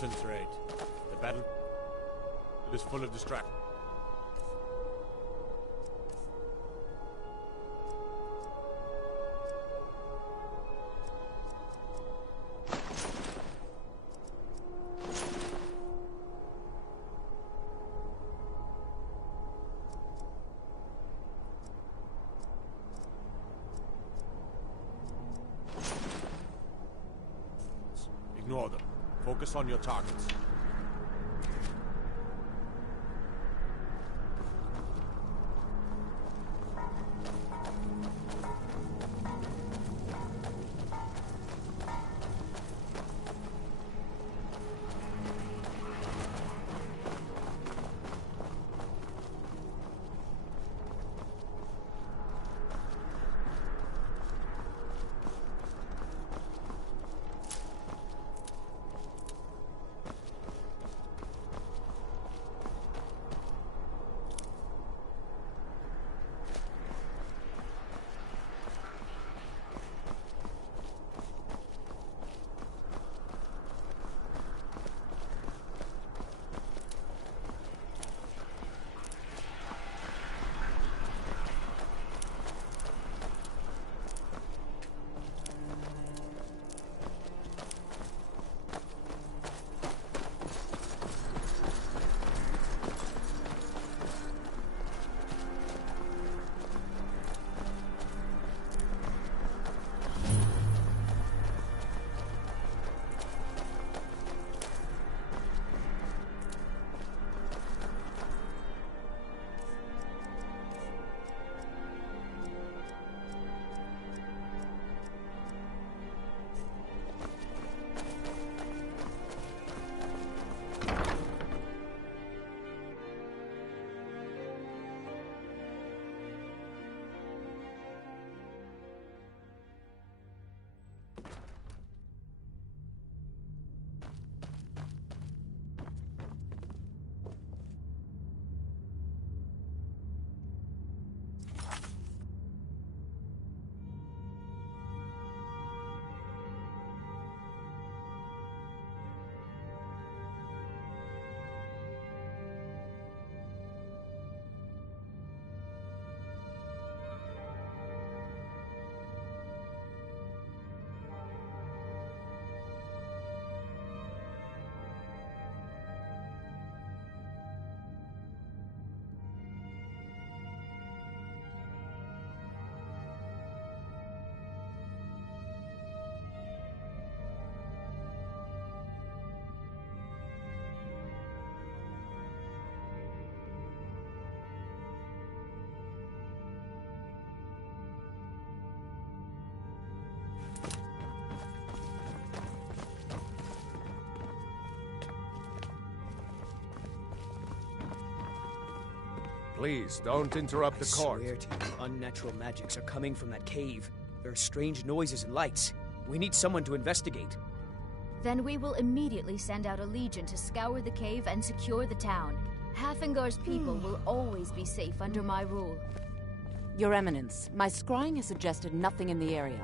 Concentrate. The battle is full of distractions. Ignore them. Focus on your targets. Please, don't interrupt the court. I swear to you, unnatural magics are coming from that cave. There are strange noises and lights. We need someone to investigate. Then we will immediately send out a legion to scour the cave and secure the town. Hafingar's people will always be safe under my rule. Your Eminence, my scrying has suggested nothing in the area.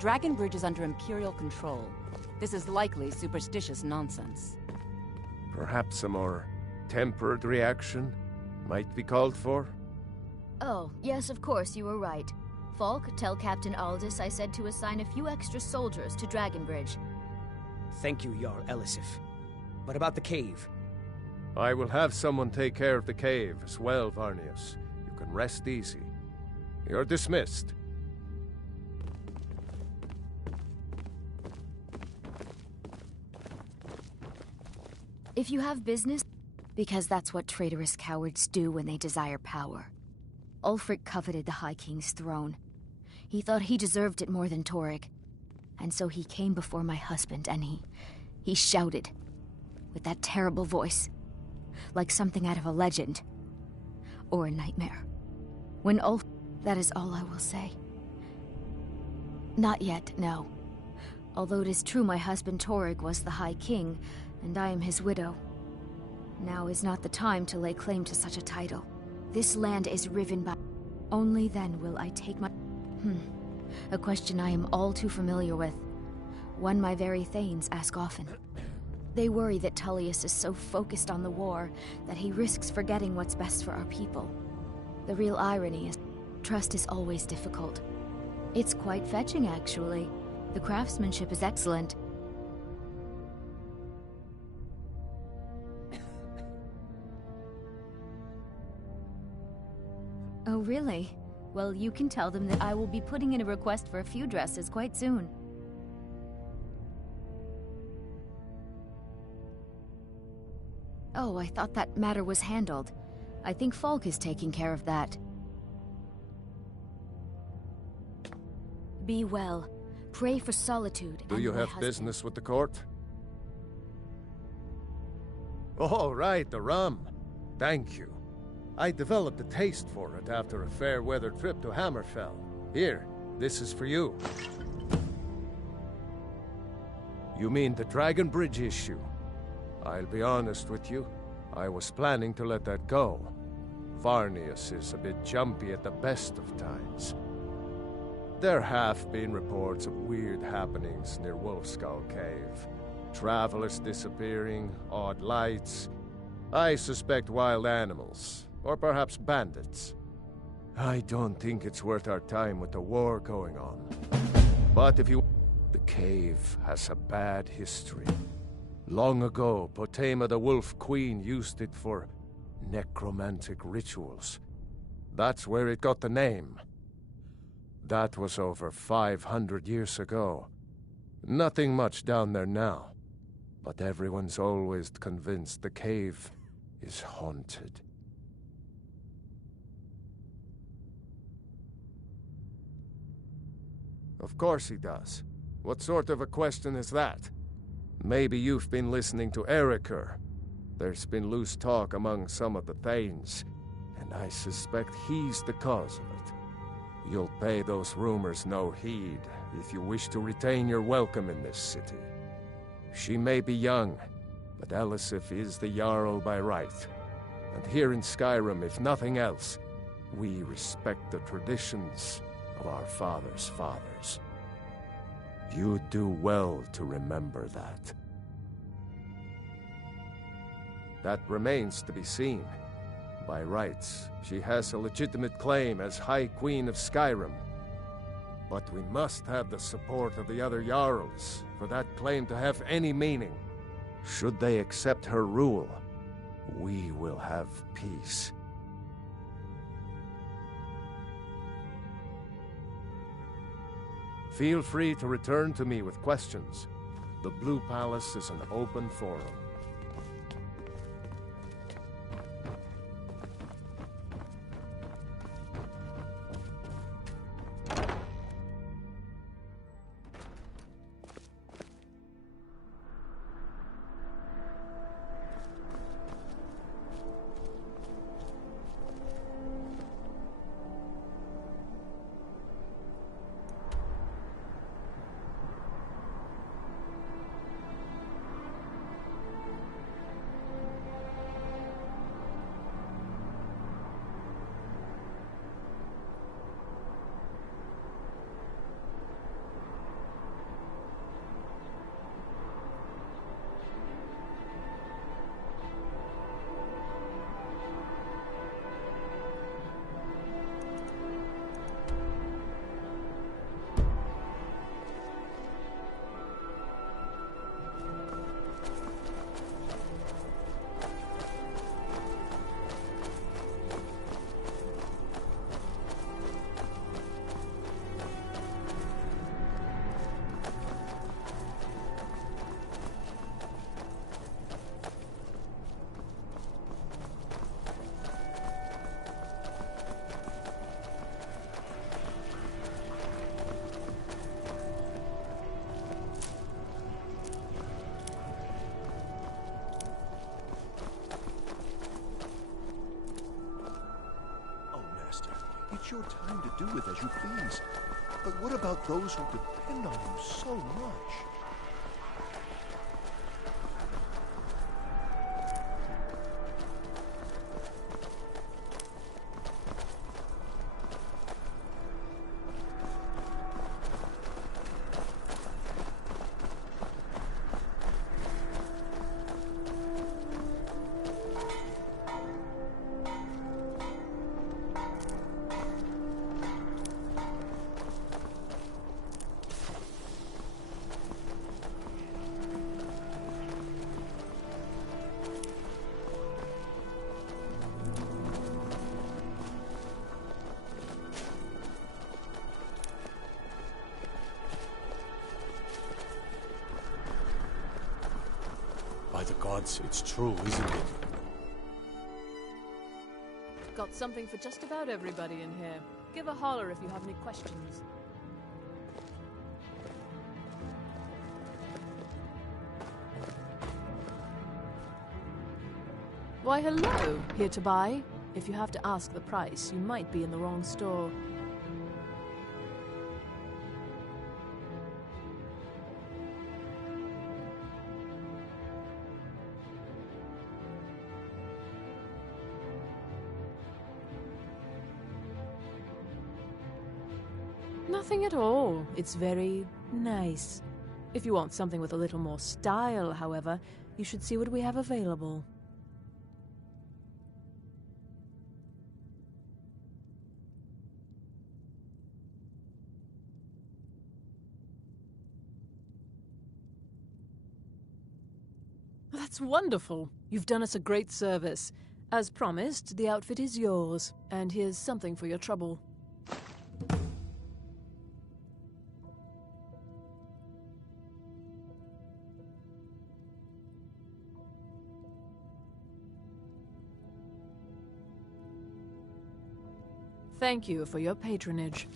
Dragon Bridge is under Imperial control. This is likely superstitious nonsense. Perhaps a more tempered reaction might be called for? Oh, yes, of course, you were right. Falk, tell Captain Aldous I said to assign a few extra soldiers to Dragon Bridge. Thank you, Jarl Elisif. But about the cave? I will have someone take care of the cave as well, Varnius. You can rest easy. You're dismissed. If you have business, because that's what traitorous cowards do when they desire power. Ulfric coveted the High King's throne. He thought he deserved it more than Torrig. And so he came before my husband and he shouted with that terrible voice, like something out of a legend or a nightmare. When that is all I will say. Not yet, no. Although it is true my husband Torrig was the High King, and I am his widow. Now is not the time to lay claim to such a title. This land is riven by... Only then will I take my... A question I am all too familiar with. One my very thanes ask often. They worry that Tullius is so focused on the war that he risks forgetting what's best for our people. The real irony is, trust is always difficult. It's quite fetching, actually. The craftsmanship is excellent. Oh, really? Well, you can tell them that I will be putting in a request for a few dresses quite soon. Oh, I thought that matter was handled. I think Falk is taking care of that. Be well. Pray for solitude. Do you have business with the court? Oh, right, the rum. Thank you. I developed a taste for it after a fair-weather trip to Hammerfell. Here, this is for you. You mean the Dragon Bridge issue? I'll be honest with you. I was planning to let that go. Varnius is a bit jumpy at the best of times. There have been reports of weird happenings near Wolfskull Cave. Travelers disappearing, odd lights. I suspect wild animals. Or perhaps bandits. I don't think it's worth our time with the war going on. But if you... The cave has a bad history. Long ago, Potema the Wolf Queen used it for necromantic rituals. That's where it got the name. That was over 500 years ago. Nothing much down there now. But everyone's always convinced the cave is haunted. Of course he does. What sort of a question is that? Maybe you've been listening to Eriker. There's been loose talk among some of the Thanes, and I suspect he's the cause of it. You'll pay those rumors no heed if you wish to retain your welcome in this city. She may be young, but Elisif is the Jarl by right. And here in Skyrim, if nothing else, we respect the traditions of our fathers' fathers. You'd do well to remember that. That remains to be seen. By rights, she has a legitimate claim as High Queen of Skyrim. But we must have the support of the other Jarls for that claim to have any meaning. Should they accept her rule, we will have peace. Feel free to return to me with questions. The Blue Palace is an open forum. It's your time to do with as you please. But what about those who depend on you so much? gods, it's true, isn't it? Got something for just about everybody in here. Give a holler if you have any questions. Why, hello. Here to buy? If you have to ask the price, you might be in the wrong store. Nothing at all. It's very nice. If you want something with a little more style, however, you should see what we have available. That's wonderful. You've done us a great service. As promised, the outfit is yours, and here's something for your trouble. Thank you for your patronage.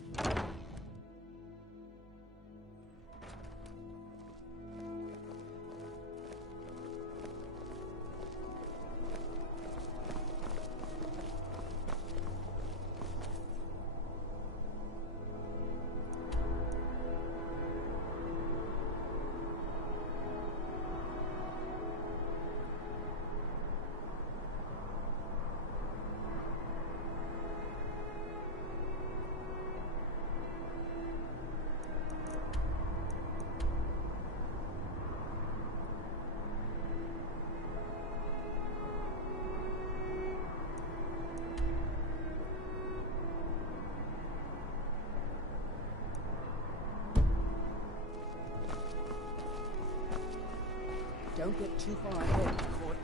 Don't get too far ahead, Court.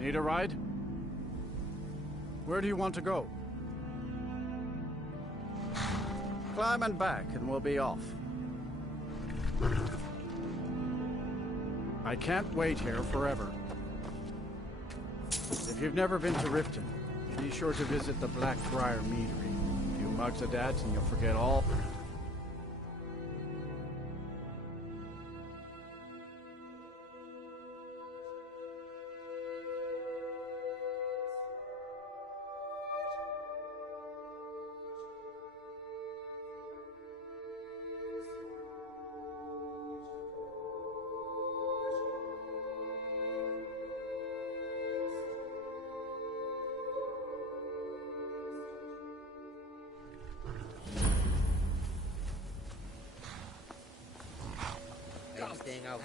Need a ride? Where do you want to go? Climb and back, and we'll be off. I can't wait here forever. If you've never been to Riften, be sure to visit the Blackfriar Meadery. A few mugs of that, and you'll forget all.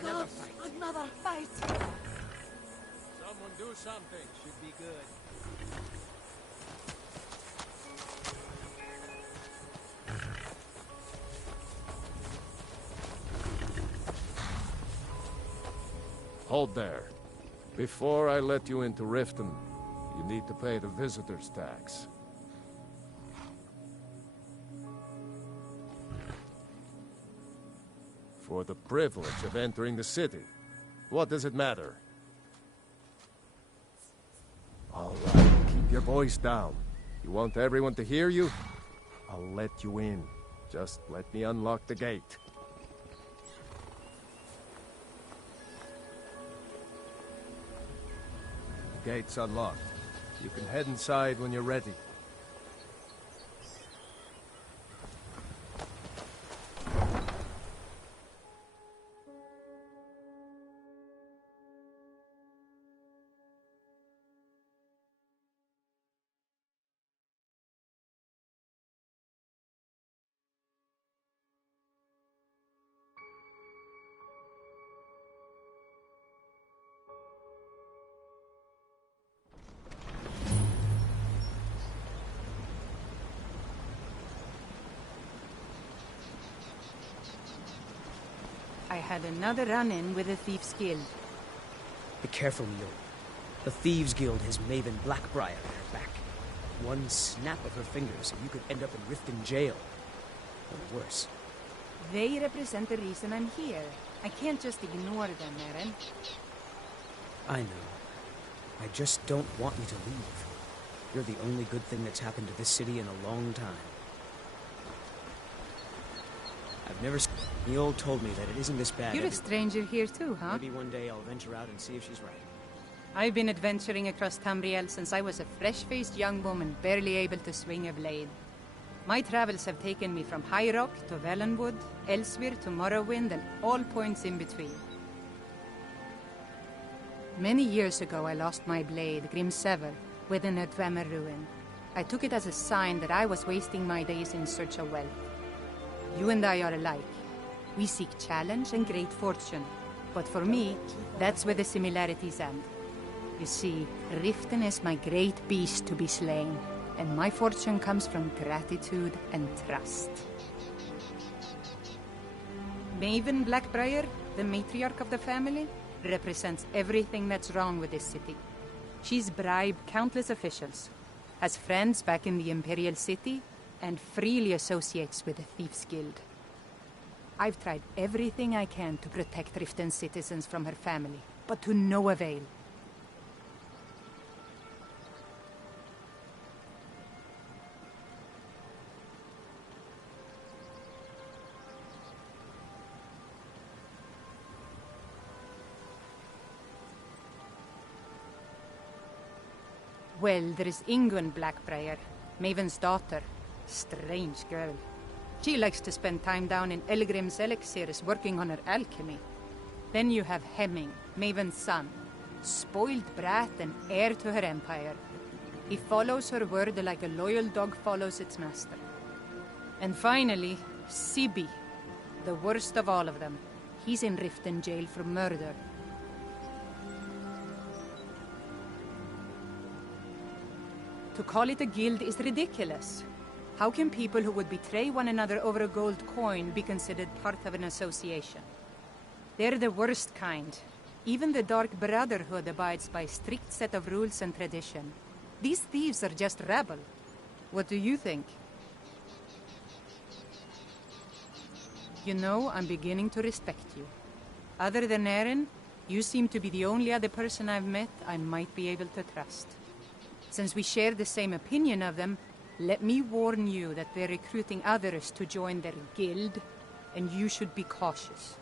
Another fight. Another fight! Someone do something. Should be good. Hold there. Before I let you into Riften, you need to pay the visitor's tax. For the privilege of entering the city. What does it matter? All right, keep your voice down. You want everyone to hear you? I'll let you in. Just let me unlock the gate. The gate's unlocked. You can head inside when you're ready. I had another run-in with the Thieves' Guild. Be careful, Leo. The Thieves Guild has Maven Blackbriar at her back. One snap of her fingers and you could end up in Riften jail. Or worse. They represent the reason I'm here. I can't just ignore them, Eren. I know. I just don't want you to leave. You're the only good thing that's happened to this city in a long time. I've never seen... Neil told me that it isn't this bad. You're a stranger here too, huh? Maybe one day I'll venture out and see if she's right. I've been adventuring across Tamriel since I was a fresh-faced young woman barely able to swing a blade. My travels have taken me from High Rock to Valenwood, Elsewhere to Morrowind, and all points in between. Many years ago I lost my blade, Grimsever, within a Dwemer ruin. I took it as a sign that I was wasting my days in search of wealth. You and I are alike. We seek challenge and great fortune. But for me, that's where the similarities end. You see, Riften is my great beast to be slain, and my fortune comes from gratitude and trust. Maven Blackbriar, the matriarch of the family, represents everything that's wrong with this city. She's bribed countless officials, has friends back in the Imperial City, and freely associates with the Thieves' Guild. I've tried everything I can to protect Riften's citizens from her family, but to no avail. Well, there is Ingun Blackbriar, Maven's daughter. Strange girl. She likes to spend time down in Elgrim's elixirs working on her alchemy. Then you have Hemming, Maven's son. Spoiled brat and heir to her empire. He follows her word like a loyal dog follows its master. And finally, Sibi, the worst of all of them. He's in Riften jail for murder. To call it a guild is ridiculous. How can people who would betray one another over a gold coin be considered part of an association? They're the worst kind. Even the Dark Brotherhood abides by a strict set of rules and tradition. These thieves are just rabble. What do you think? You know, I'm beginning to respect you. Other than Eren, you seem to be the only other person I've met I might be able to trust. Since we share the same opinion of them, let me warn you that they're recruiting others to join their guild, and you should be cautious.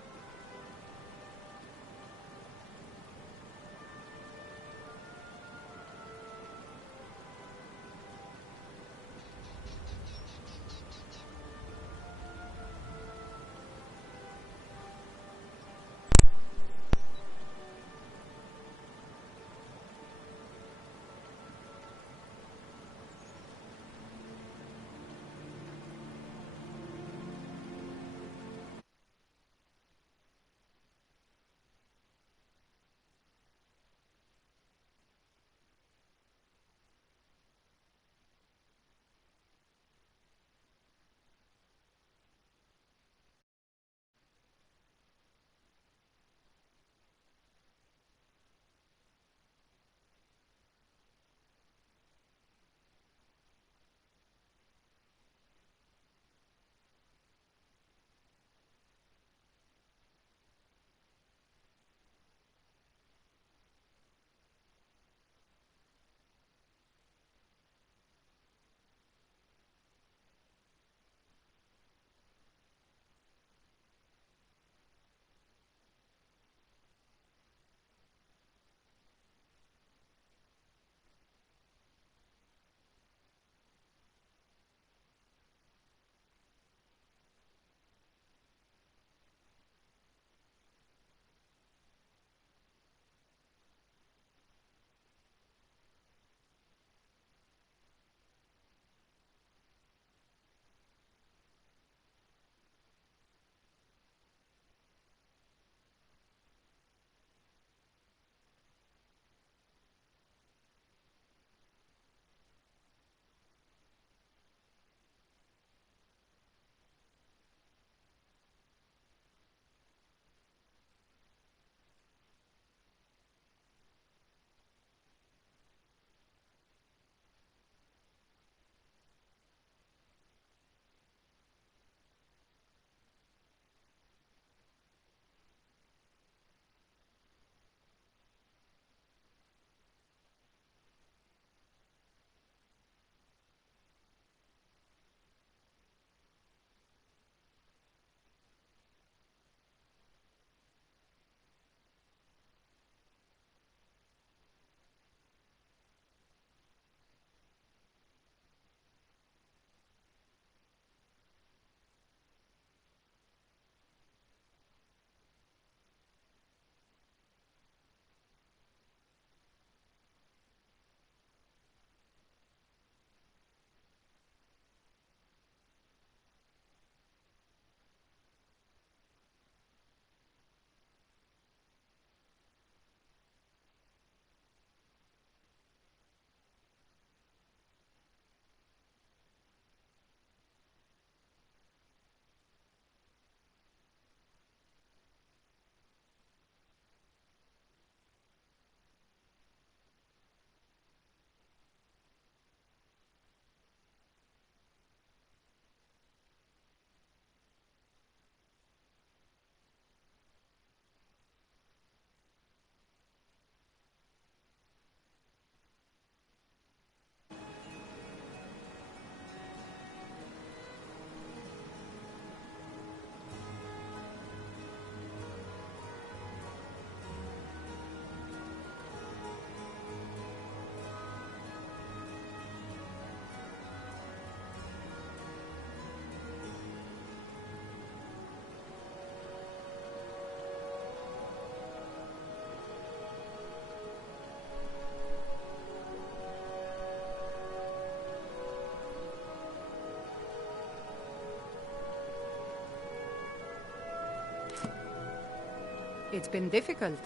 It's been difficult.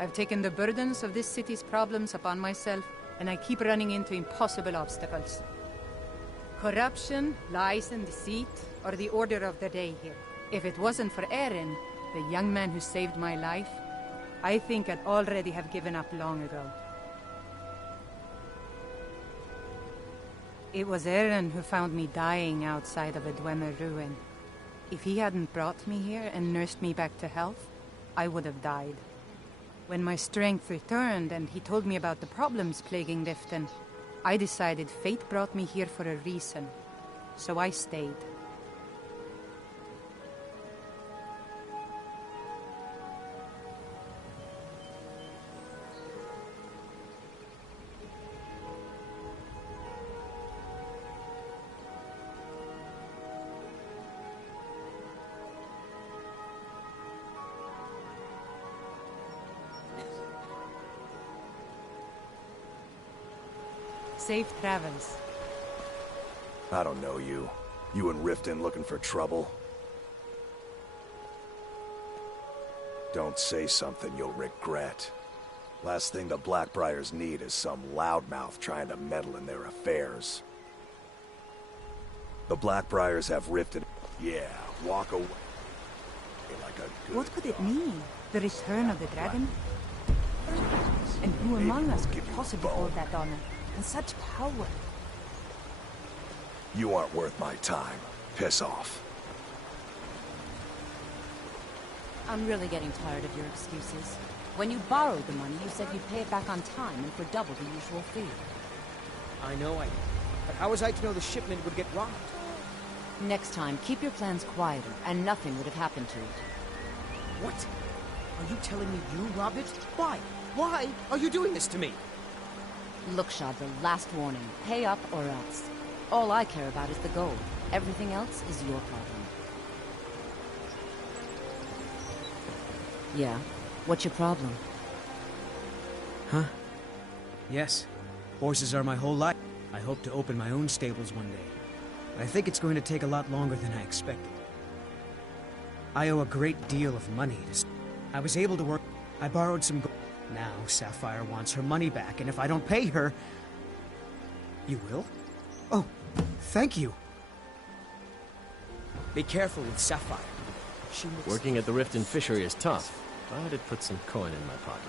I've taken the burdens of this city's problems upon myself, and I keep running into impossible obstacles. Corruption, lies, and deceit are the order of the day here. If it wasn't for Eren, the young man who saved my life, I think I'd already have given up long ago. It was Eren who found me dying outside of a Dwemer ruin. If he hadn't brought me here and nursed me back to health, I would have died. When my strength returned and he told me about the problems plaguing Riften, I decided fate brought me here for a reason, so I stayed. Safe travels. I don't know you. You and Riften looking for trouble? Don't say something you'll regret. Last thing the Blackbriars need is some loudmouth trying to meddle in their affairs. The Blackbriars have Riften. Yeah, walk away like a good What could it dog. mean? The return of the dragon? And who among us could possibly hold that honor? And such power? You aren't worth my time. Piss off. I'm really getting tired of your excuses. When you borrowed the money, you said you'd pay it back on time and for double the usual fee. I know I did. But how was I to know the shipment would get robbed? Next time, keep your plans quieter, and nothing would have happened to it. What? Are you telling me you robbed it? Why? Why are you doing this to me? Look, Shadra, last warning. Pay up or else. All I care about is the gold. Everything else is your problem. Yeah? What's your problem? Huh? Yes. Horses are my whole life. I hope to open my own stables one day. I think it's going to take a lot longer than I expected. I owe a great deal of money to... I was able to work... I borrowed some gold. Now, Sapphire wants her money back, and if I don't pay her... You will? Oh, thank you. Be careful with Sapphire. She looks... Working at the Riften fishery is tough, but it puts some coin in my pocket.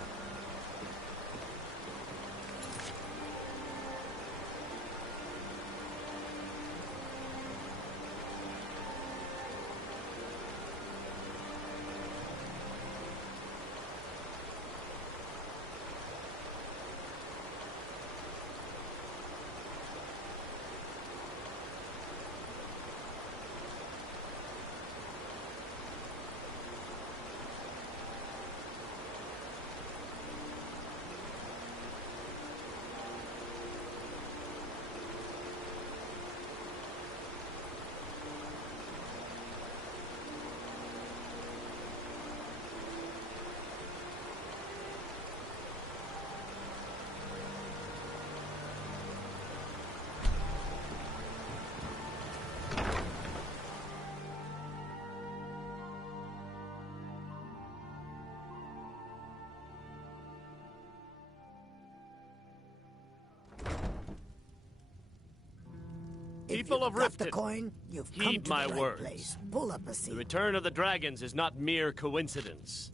People of got the Riften, coin, you've come heed to my the right words. place. Pull up a The seat. return of the dragons is not mere coincidence.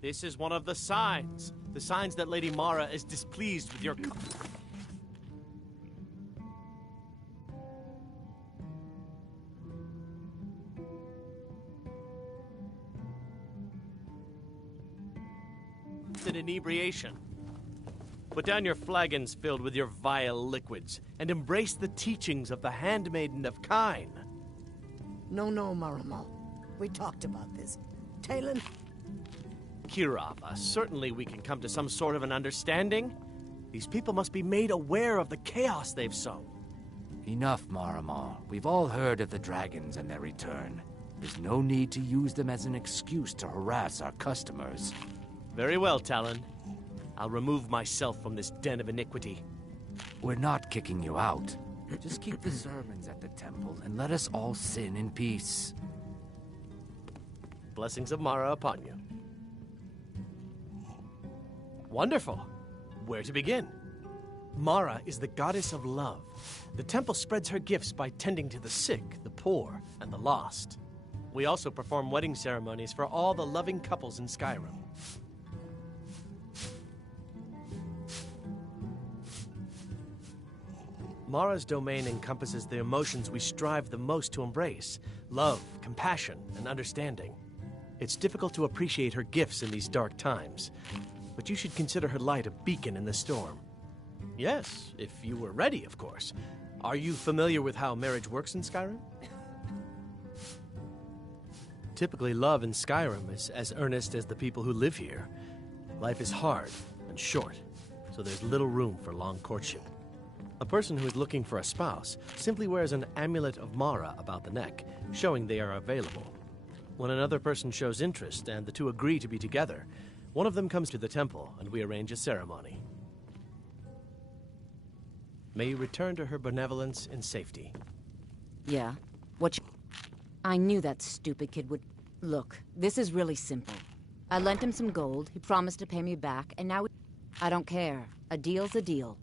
This is one of the signs that Lady Mara is displeased with your... inebriation. Put down your flagons filled with your vile liquids, and embrace the teachings of the handmaiden of Kine. No, Marimal. We talked about this. Talon? Kirava, certainly we can come to some sort of an understanding. These people must be made aware of the chaos they've sown. Enough, Marimal. We've all heard of the dragons and their return. There's no need to use them as an excuse to harass our customers. Very well, Talon. I'll remove myself from this den of iniquity. We're not kicking you out. Just keep the sermons at the temple and let us all sin in peace. Blessings of Mara upon you. Wonderful. Where to begin? Mara is the goddess of love. The temple spreads her gifts by tending to the sick, the poor, and the lost. We also perform wedding ceremonies for all the loving couples in Skyrim. Mara's domain encompasses the emotions we strive the most to embrace: love, compassion, and understanding. It's difficult to appreciate her gifts in these dark times, but you should consider her light a beacon in the storm. Yes, if you were ready, of course. Are you familiar with how marriage works in Skyrim? Typically, love in Skyrim is as earnest as the people who live here. Life is hard and short, so there's little room for long courtship. A person who is looking for a spouse simply wears an amulet of Mara about the neck, showing they are available. When another person shows interest and the two agree to be together, one of them comes to the temple and we arrange a ceremony. May you return to her benevolence in safety. Yeah? I knew that stupid kid would... Look, this is really simple. I lent him some gold, he promised to pay me back, and now I don't care. A deal's a deal.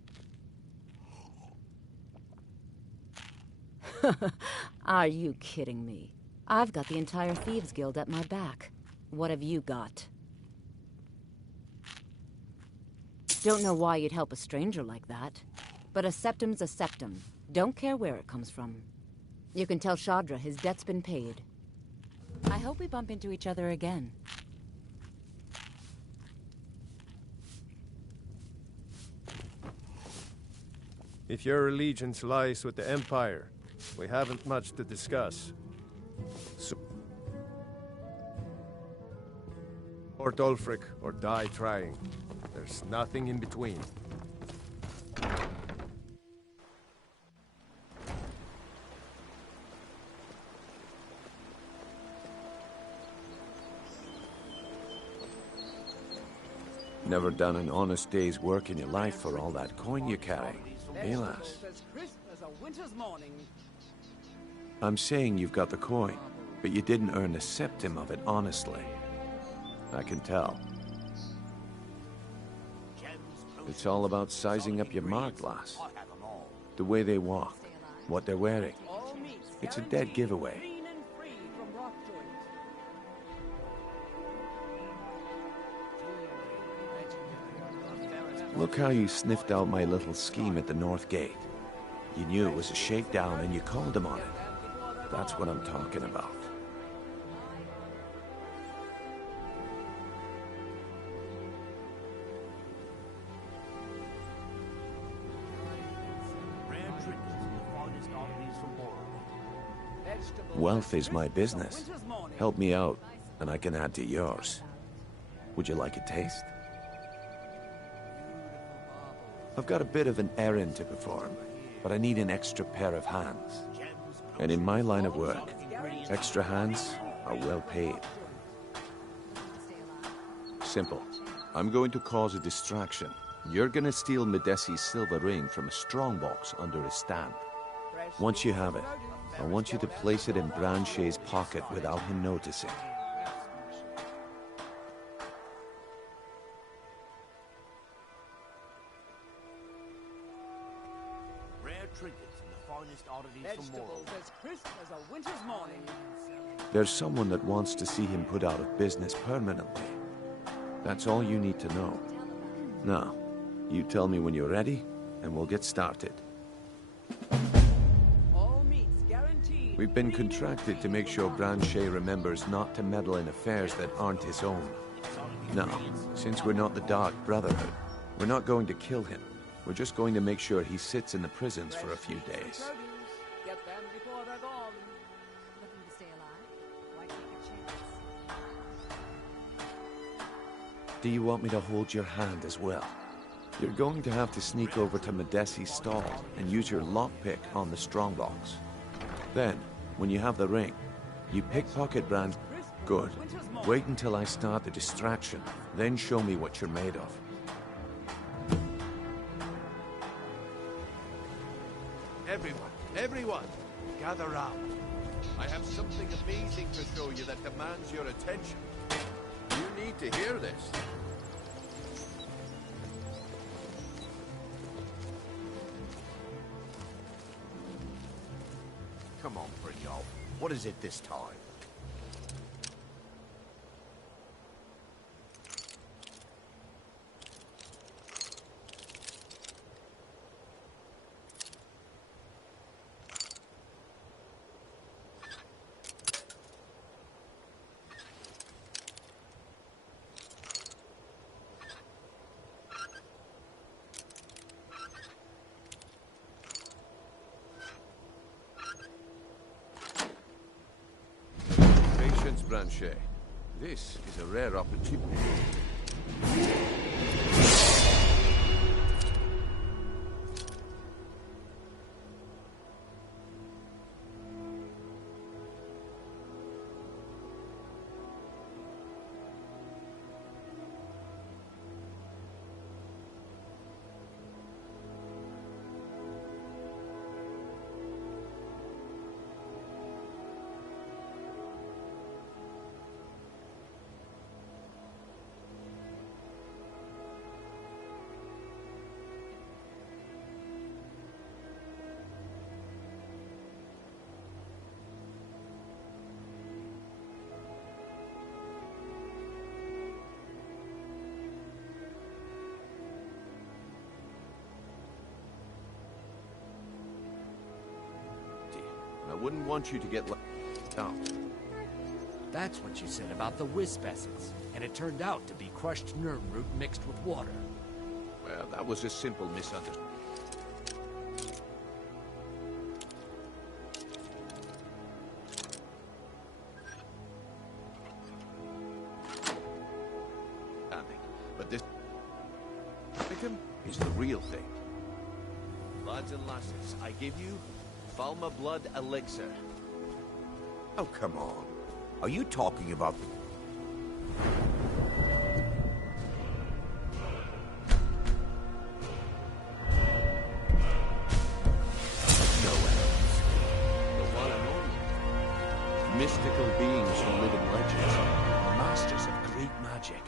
Are you kidding me? I've got the entire Thieves Guild at my back. What have you got? Don't know why you'd help a stranger like that. But a septum's a septum. Don't care where it comes from. You can tell Shadra his debt's been paid. I hope we bump into each other again. If your allegiance lies with the Empire, we haven't much to discuss. Support Ulfric or die trying. There's nothing in between. Never done an honest day's work in your life for all that coin you carry, eh, lass? I'm saying you've got the coin, but you didn't earn a septim of it honestly. I can tell. It's all about sizing up your mark, lass. The way they walk, what they're wearing. It's a dead giveaway. Look how you sniffed out my little scheme at the North Gate. You knew it was a shakedown and you called him on it. That's what I'm talking about. Wealth is my business. Help me out, and I can add to yours. Would you like a taste? I've got a bit of an errand to perform, but I need an extra pair of hands. And in my line of work, extra hands are well paid. Simple. I'm going to cause a distraction. You're gonna steal Medesi's silver ring from a strongbox under his stand. Once you have it, I want you to place it in Branche's pocket without him noticing. There's someone that wants to see him put out of business permanently. That's all you need to know. Now, you tell me when you're ready, and we'll get started. We've been contracted to make sure Branche remembers not to meddle in affairs that aren't his own. Now, since we're not the Dark Brotherhood, we're not going to kill him. We're just going to make sure he sits in the prisons for a few days. Do you want me to hold your hand as well? You're going to have to sneak over to Medesi's stall and use your lockpick on the strongbox. Then, when you have the ring, you pickpocket Brand. Good. Wait until I start the distraction, then show me what you're made of. Everyone, gather round. I have something amazing to show you that demands your attention. You need to hear this. What is it this time? Branche. This is a rare opportunity. I wouldn't want you to get left out. That's what you said about the wisp essence, and it turned out to be crushed nerve root mixed with water. Well, that was a simple misunderstanding. But this is the real thing. Lads and lasses, I give you Falma Blood Elixir. Oh, come on. Are you talking about the... No elves. The one and only. Mystical beings who live in legends. Masters of great magic.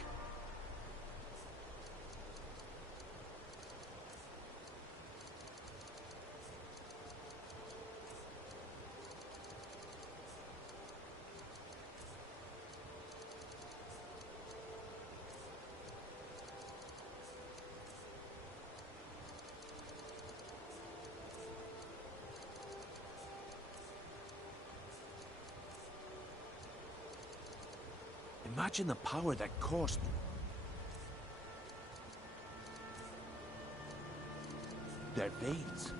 Imagine the power that caused their veins.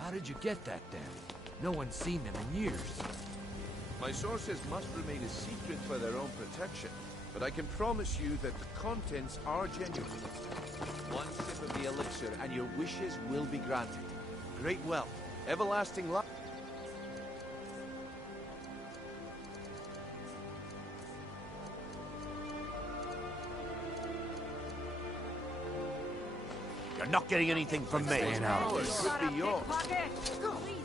How did you get that, then? No one's seen them in years. My sources must remain a secret for their own protection, but I can promise you that the contents are genuine. One sip of the elixir and your wishes will be granted. Great wealth, everlasting life. You're not getting anything from me. Could be yours.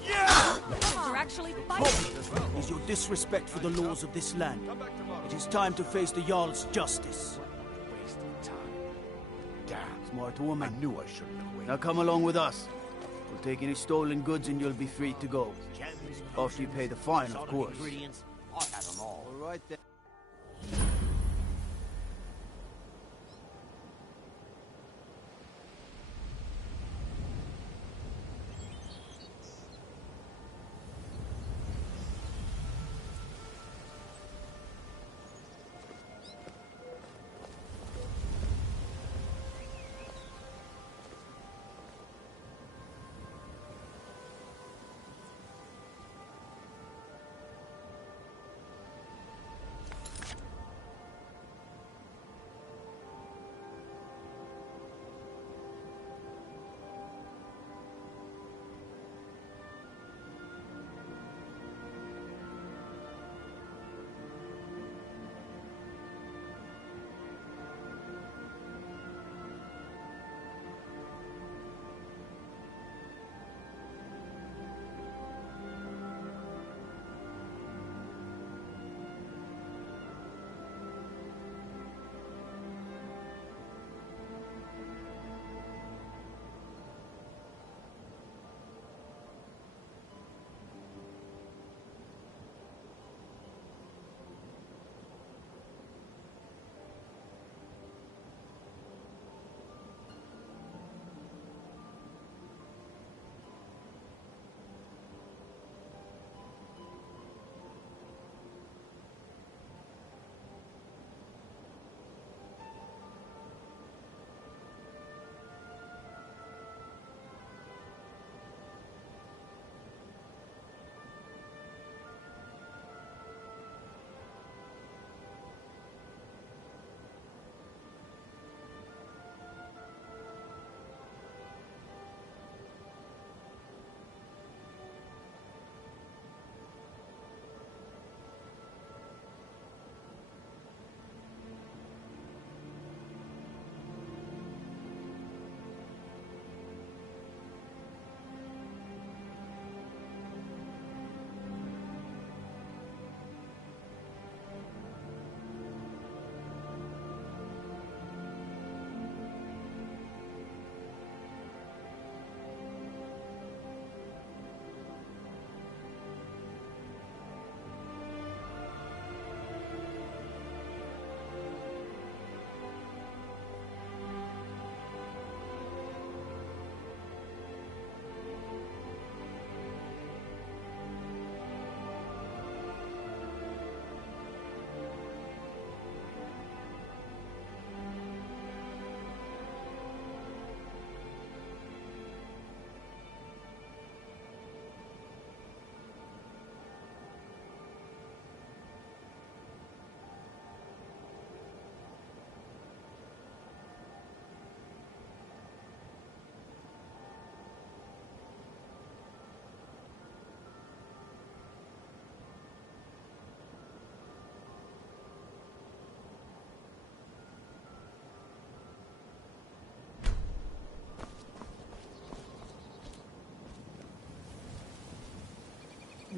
You're actually fighting. Is your disrespect for the laws of this land. It is time to face the Jarl's justice. Wasting time. Damn. Smart woman. I knew I shouldn't have waited. Now come along with us. We'll take any stolen goods and you'll be free to go. After you pay the fine, of course. I'll have them all. All right then.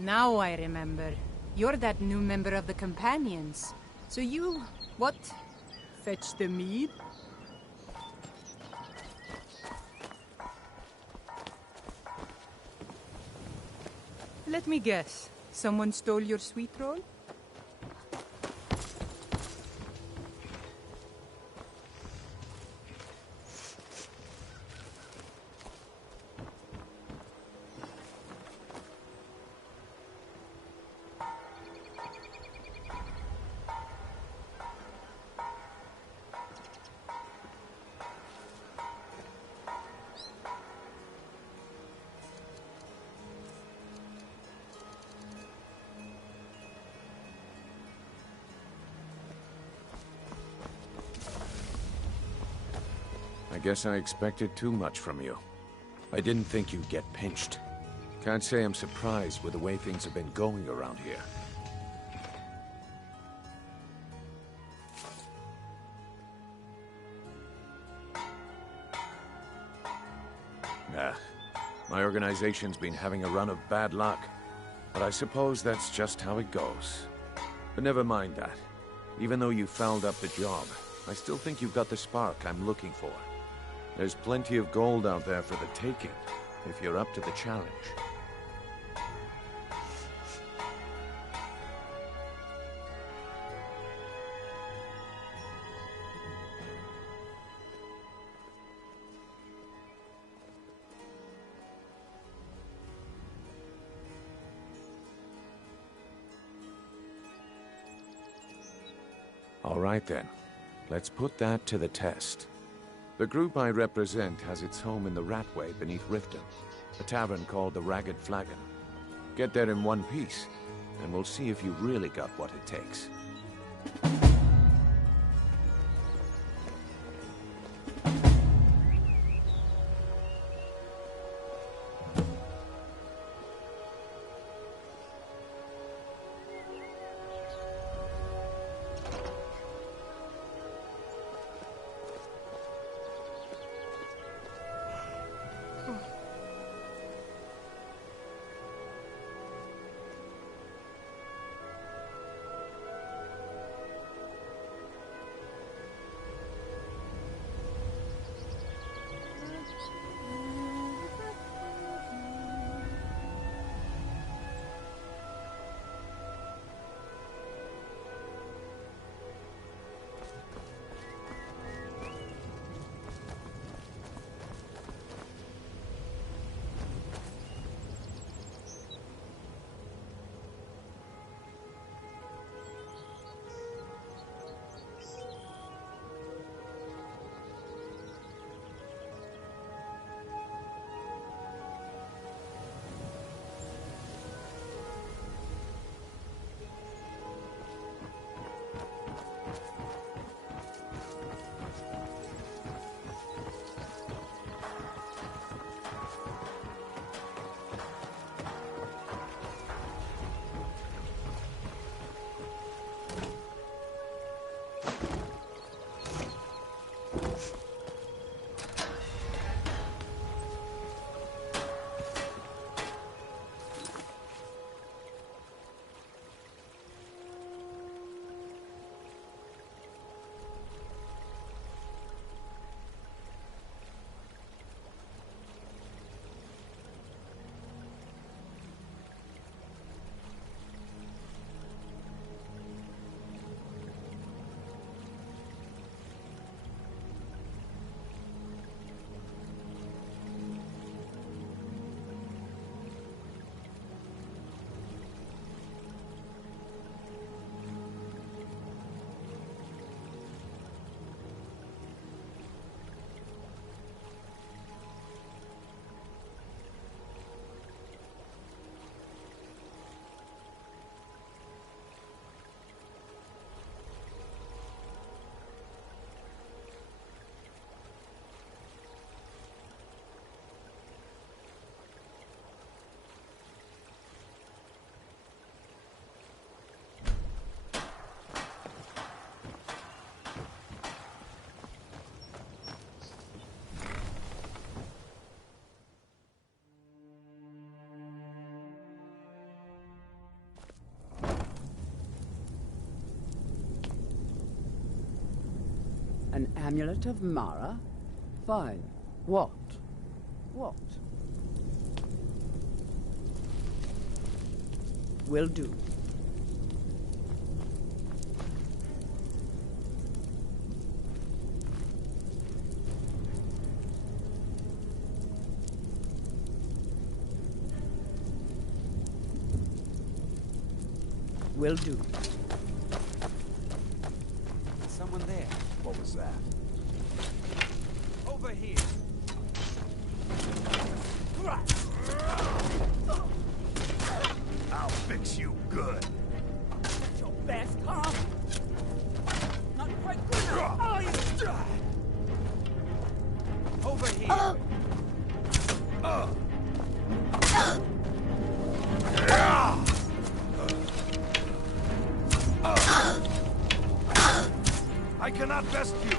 Now I remember. You're that new member of the Companions. So you... what? Fetch the mead? Let me guess. Someone stole your sweet roll? I guess I expected too much from you. I didn't think you'd get pinched. Can't say I'm surprised with the way things have been going around here. Nah, my organization's been having a run of bad luck. But I suppose that's just how it goes. But never mind that. Even though you fouled up the job, I still think you've got the spark I'm looking for. There's plenty of gold out there for the taking, if you're up to the challenge. All right then, let's put that to the test. The group I represent has its home in the Ratway beneath Riften, a tavern called the Ragged Flagon. Get there in one piece, and we'll see if you really got what it takes. An amulet of Mara? Fine. What? What? Will do. Will do. Someone there. What was that? Over here. I'll fix you good. That's your best, huh? Not quite good enough. Oh, you die. Over here. I cannot best you.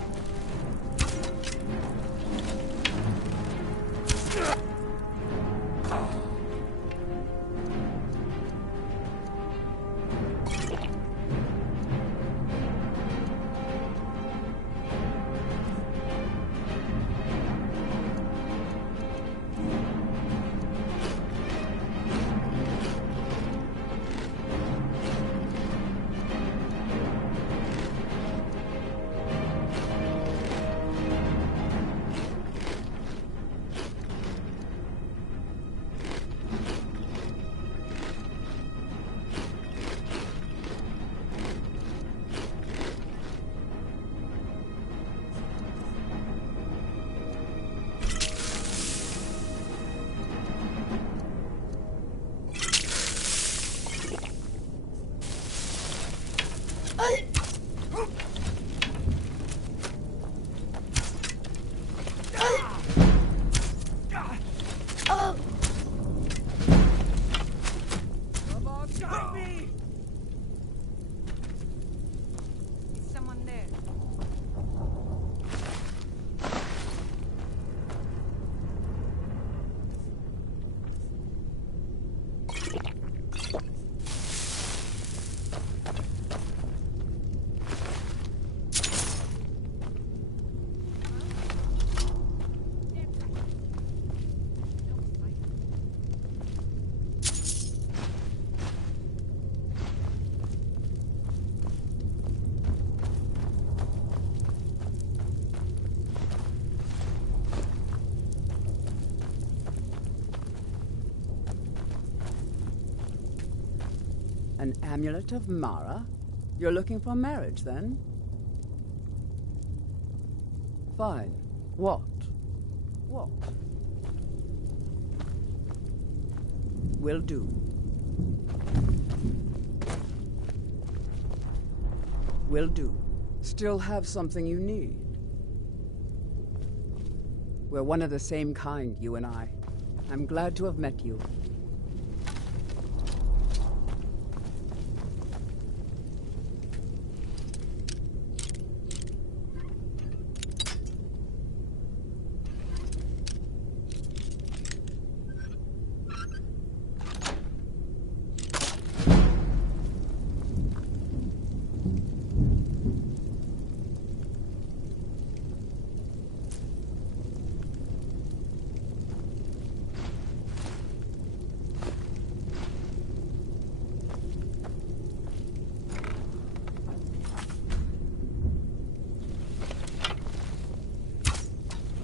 An amulet of Mara? You're looking for marriage, then? Fine. What? What? Will do. Will do. Still have something you need. We're one of the same kind, you and I. I'm glad to have met you.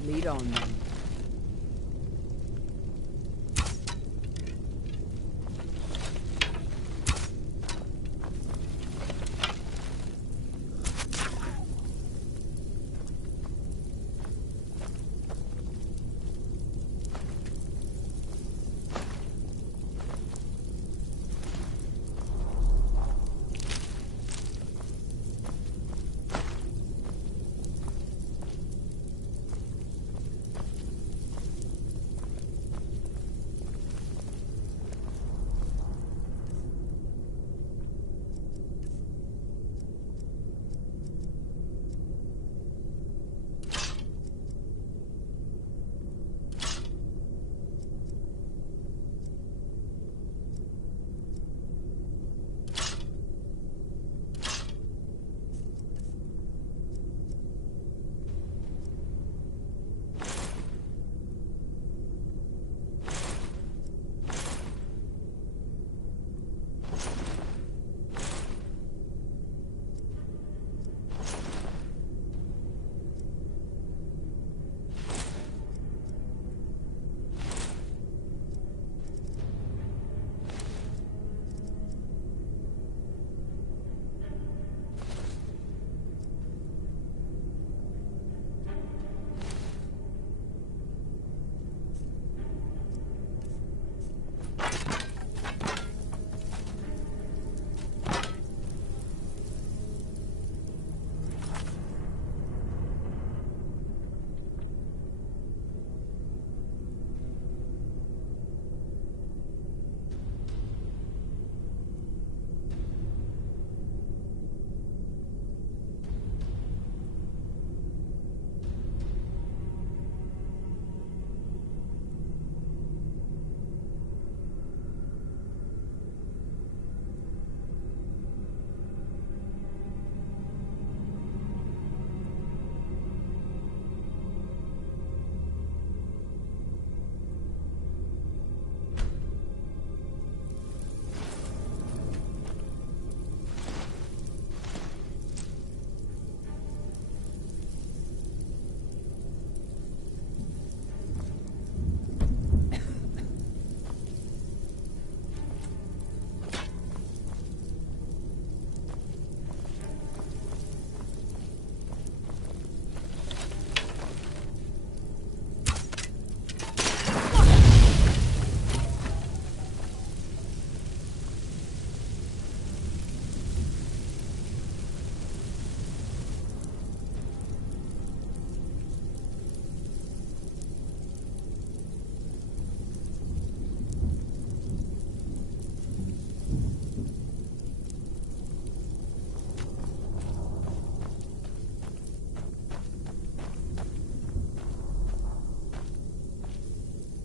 Lead on, then.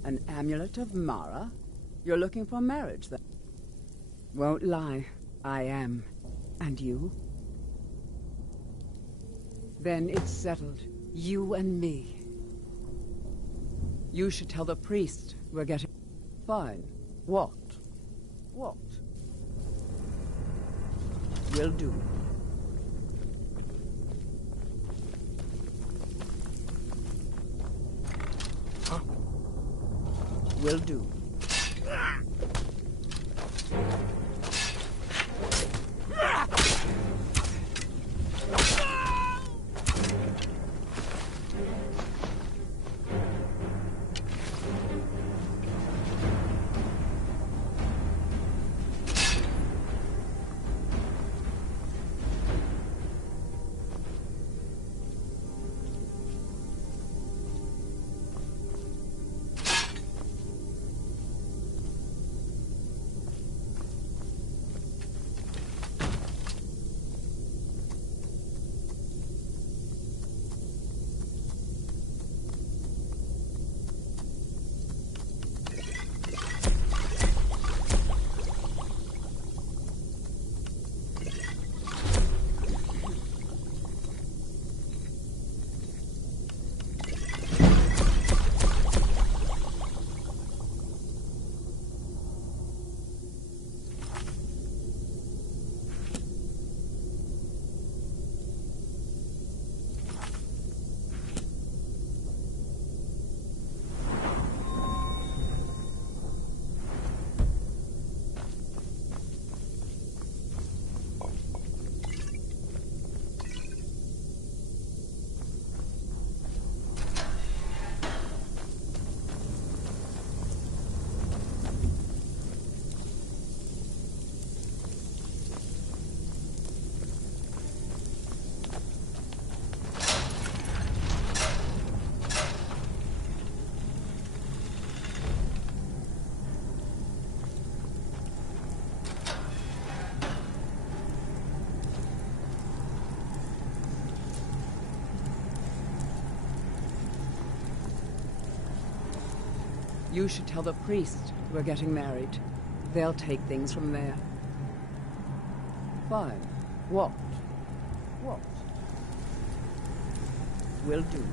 An amulet of Mara? You're looking for marriage, then? Won't lie, I am. And you? Then it's settled. You and me. You should tell the priest we're getting... Fine. What? What? Will do. Huh? Will do. You should tell the priest we're getting married. They'll take things from there. Fine. What? What? Will do.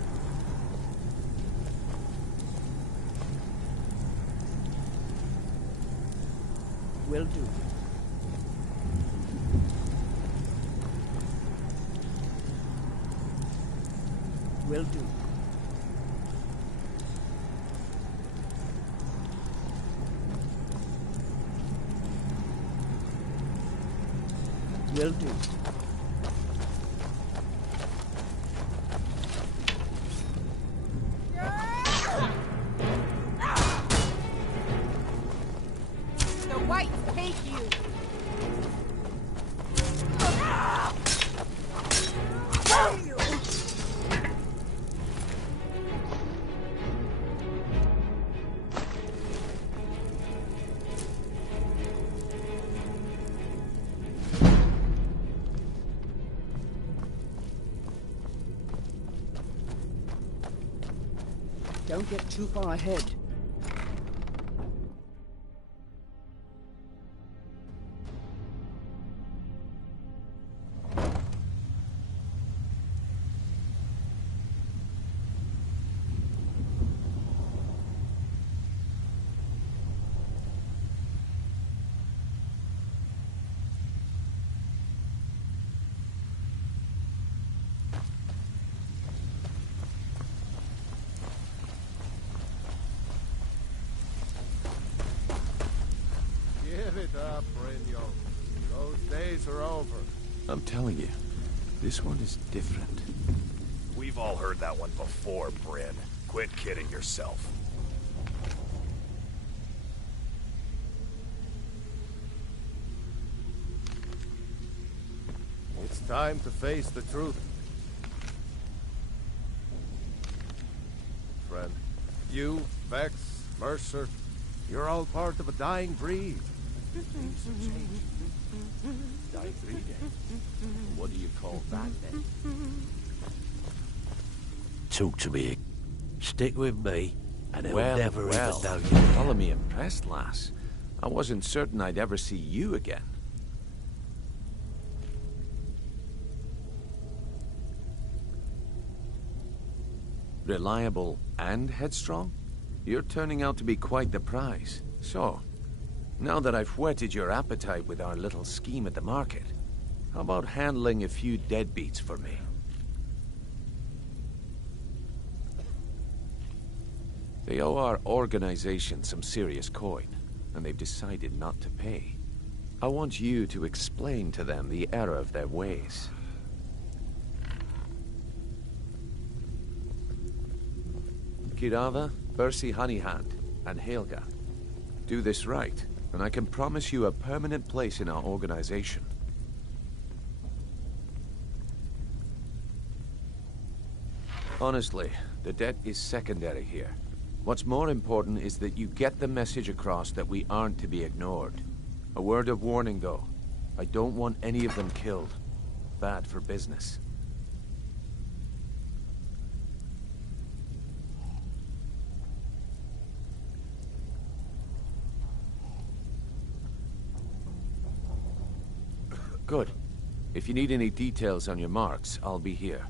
Will do. Will do. Will do. The whites hate you. Don't get too far ahead. Give it up, Brynjo. Those days are over. I'm telling you, this one is different. We've all heard that one before, Bryn. Quit kidding yourself. It's time to face the truth. Friend, you, Vex, Mercer, you're all part of a dying breed. Things are changing. Dying breed, eh? What do you call that, then? Talk to me. Stick with me, and I well, will never well, even know you. Follow me impressed, lass. I wasn't certain I'd ever see you again. Reliable and headstrong? You're turning out to be quite the prize. So, now that I've whetted your appetite with our little scheme at the market, how about handling a few deadbeats for me? They owe our organization some serious coin, and they've decided not to pay. I want you to explain to them the error of their ways. Kirava, Percy Honeyhand, and Helga. Do this right, and I can promise you a permanent place in our organization. Honestly, the debt is secondary here. What's more important is that you get the message across that we aren't to be ignored. A word of warning, though. I don't want any of them killed. Bad for business. Good. If you need any details on your marks, I'll be here.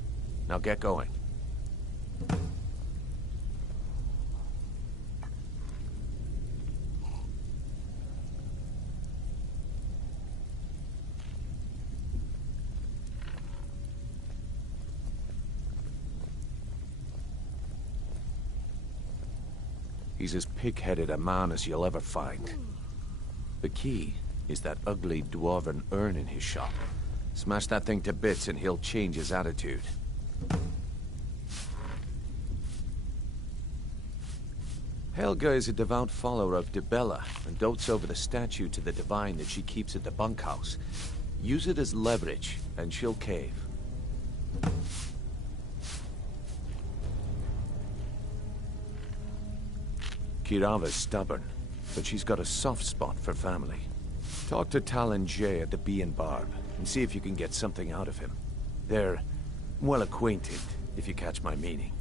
Now get going. He's as pig-headed a man as you'll ever find. The key is that ugly dwarven urn in his shop. Smash that thing to bits and he'll change his attitude. Helga is a devout follower of Dibella and dotes over the statue to the divine that she keeps at the bunkhouse. Use it as leverage and she'll cave. Kirava's stubborn, but she's got a soft spot for family. Talk to Talon Jay at the Bee and Barb, and see if you can get something out of him. They're well acquainted, if you catch my meaning.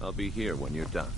I'll be here when you're done.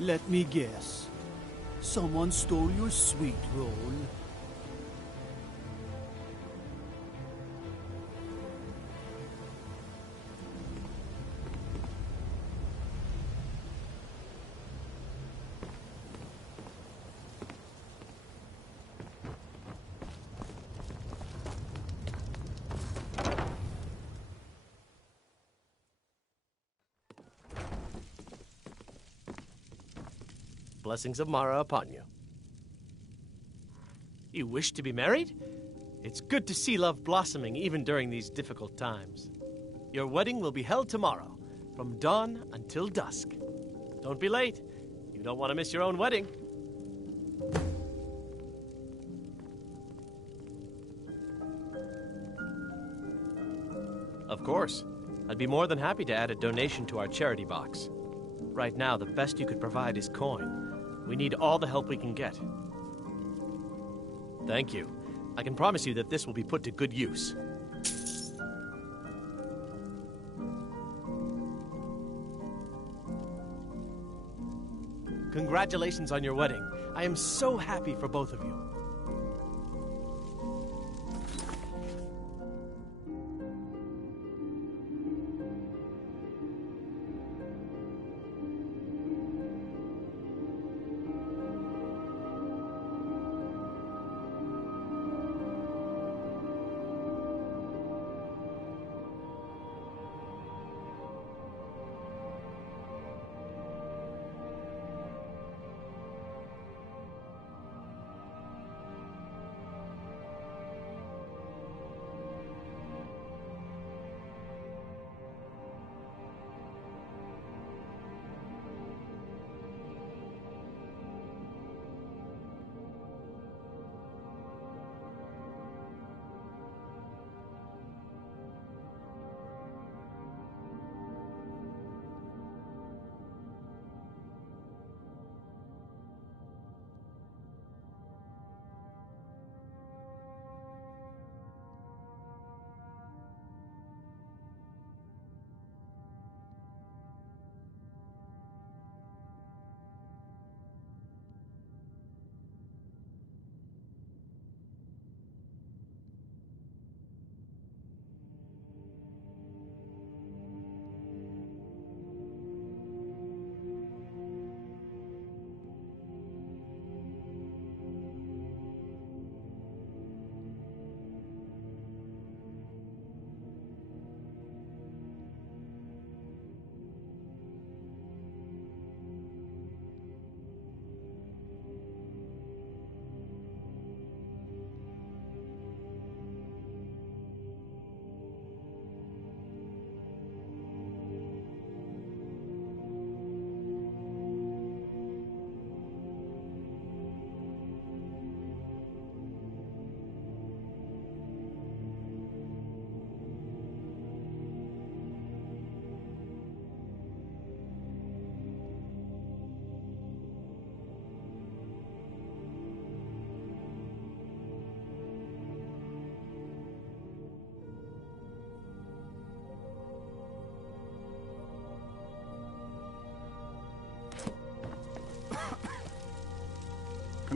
Let me guess. Someone stole your sweet roll. Blessings of Mara upon you. You wish to be married? It's good to see love blossoming even during these difficult times. Your wedding will be held tomorrow, from dawn until dusk. Don't be late. You don't want to miss your own wedding. Of course. I'd be more than happy to add a donation to our charity box. Right now, the best you could provide is coin. We need all the help we can get. Thank you. I can promise you that this will be put to good use. Congratulations on your wedding. I am so happy for both of you.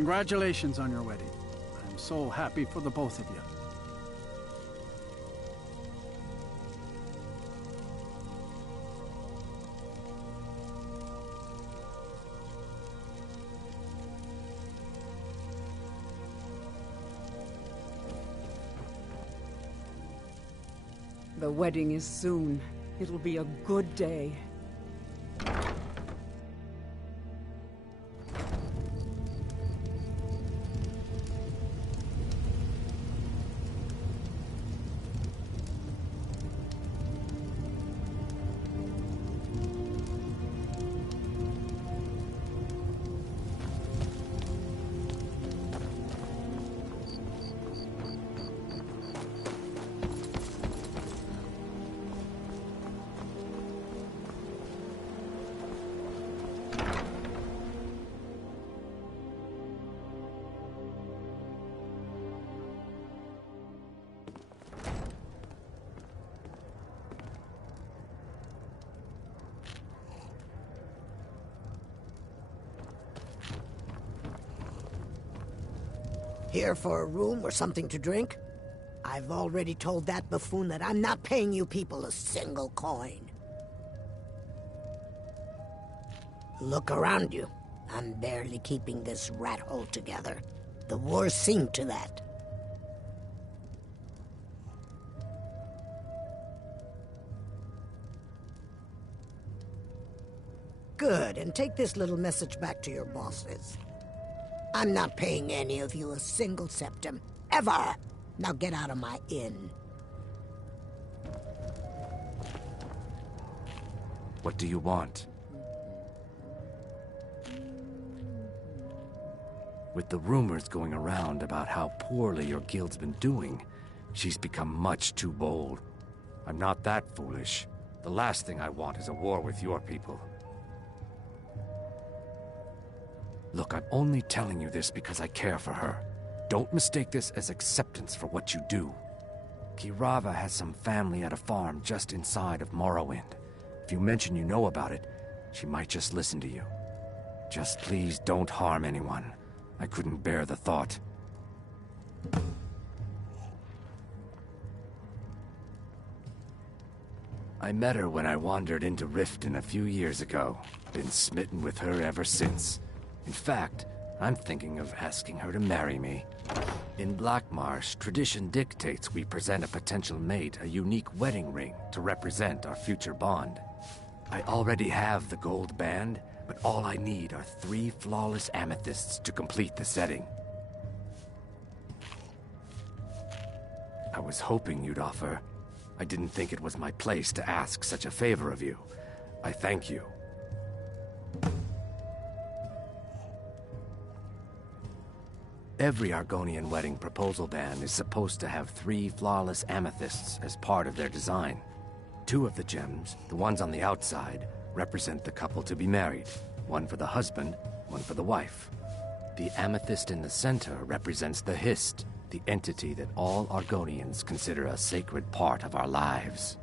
Congratulations on your wedding. I'm so happy for the both of you. The wedding is soon. It'll be a good day. Here for a room or something to drink? I've already told that buffoon that I'm not paying you people a single coin. Look around you. I'm barely keeping this rat hole together. The war's seen to that. Good, and take this little message back to your bosses. I'm not paying any of you a single septim, ever! Now get out of my inn. What do you want? With the rumors going around about how poorly your guild's been doing, she's become much too bold. I'm not that foolish. The last thing I want is a war with your people. Look, I'm only telling you this because I care for her. Don't mistake this as acceptance for what you do. Kirava has some family at a farm just inside of Morrowind. If you mention you know about it, she might just listen to you. Just please don't harm anyone. I couldn't bear the thought. I met her when I wandered into Riften a few years ago. Been smitten with her ever since. In fact, I'm thinking of asking her to marry me. In Blackmarsh, tradition dictates we present a potential mate a unique wedding ring to represent our future bond. I already have the gold band, but all I need are 3 flawless amethysts to complete the setting. I was hoping you'd offer. I didn't think it was my place to ask such a favor of you. I thank you. Every Argonian wedding proposal band is supposed to have 3 flawless amethysts as part of their design. 2 of the gems, the ones on the outside, represent the couple to be married. 1 for the husband, 1 for the wife. The amethyst in the center represents the Hist, the entity that all Argonians consider a sacred part of our lives.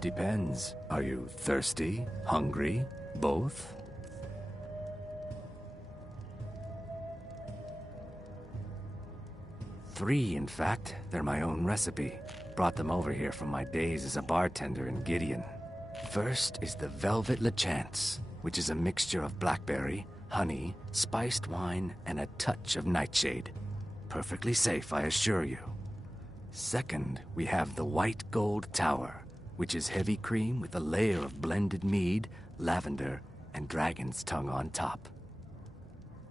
Depends. Are you thirsty? Hungry? Both? Three, in fact. They're my own recipe. Brought them over here from my days as a bartender in Gideon. First is the Velvet Lechance, which is a mixture of blackberry, honey, spiced wine, and a touch of nightshade. Perfectly safe, I assure you. Second, we have the White Gold Tower, which is heavy cream with a layer of blended mead, lavender, and dragon's tongue on top.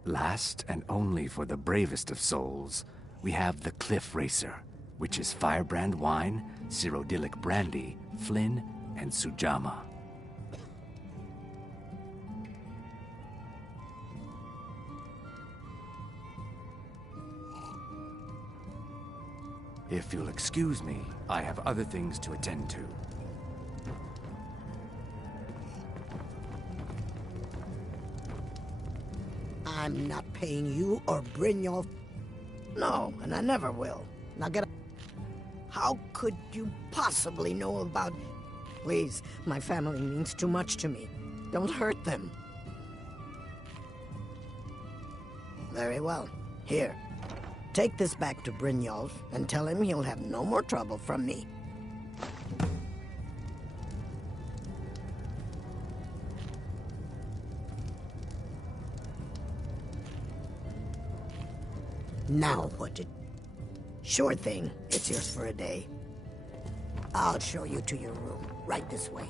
Last, and only for the bravest of souls, we have the Cliff Racer, which is firebrand wine, Cyrodiilic brandy, Flynn, and Sujamma. If you'll excuse me, I have other things to attend to. I'm not paying you or Brynjolf. No, and I never will. Now get up. How could you possibly know about... Please, my family means too much to me. Don't hurt them. Very well. Here. Take this back to Brynjolf and tell him he'll have no more trouble from me. Now what did... Sure thing. It's yours for a day. I'll show you to your room. Right this way.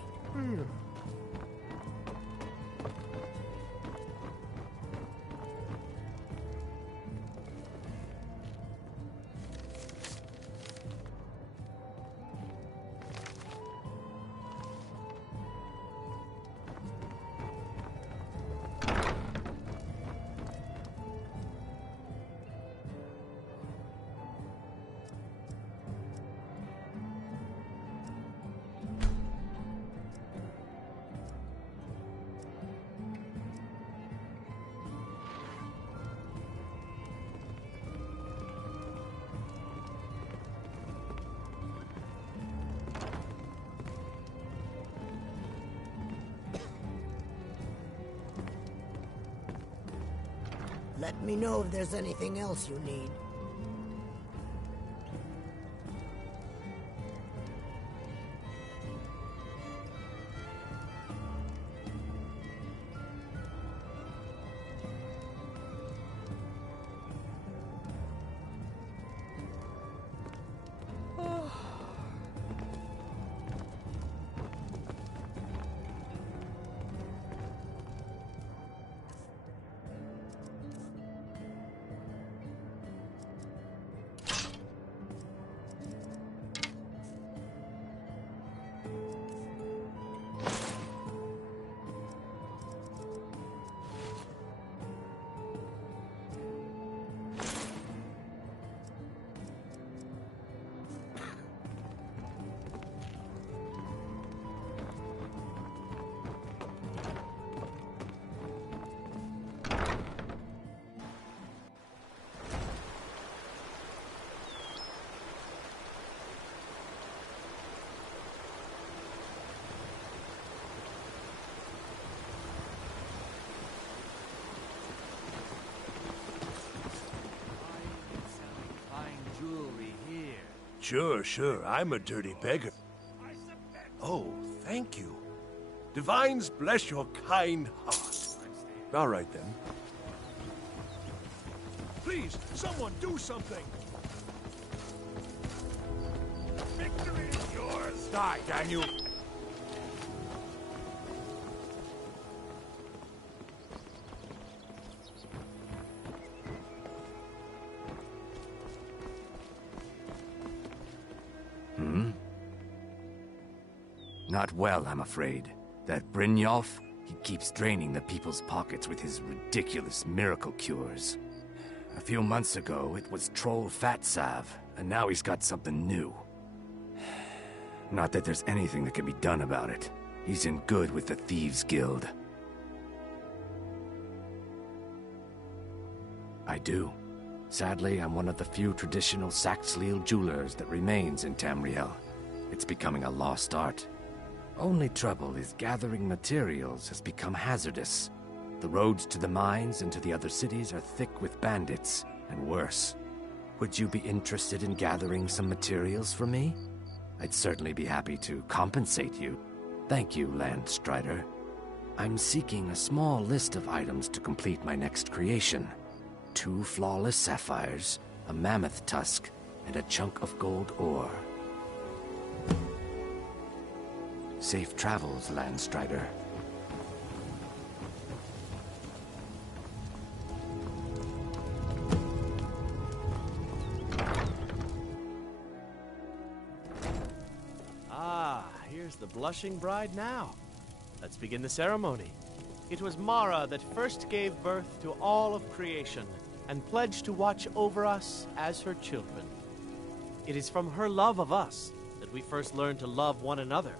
Let me know if there's anything else you need. Sure. I'm a dirty beggar. Oh, thank you. Divines bless your kind heart. All right, then. Please, someone do something! Victory is yours! Die, Daniel! Not well, I'm afraid. That Brynjolf, he keeps draining the people's pockets with his ridiculous miracle cures. A few months ago, it was Troll Fat Salve, and now he's got something new. Not that there's anything that can be done about it. He's in good with the Thieves' Guild. I do. Sadly, I'm one of the few traditional Saxhleel jewelers that remains in Tamriel. It's becoming a lost art. Only trouble is gathering materials has become hazardous. The roads to the mines and to the other cities are thick with bandits, and worse. Would you be interested in gathering some materials for me? I'd certainly be happy to compensate you. Thank you, Landstrider. I'm seeking a small list of items to complete my next creation. 2 flawless sapphires, a mammoth tusk, and a chunk of gold ore. Safe travels, Landstrider. Ah, here's the blushing bride now. Let's begin the ceremony. It was Mara that first gave birth to all of creation and pledged to watch over us as her children. It is from her love of us that we first learned to love one another.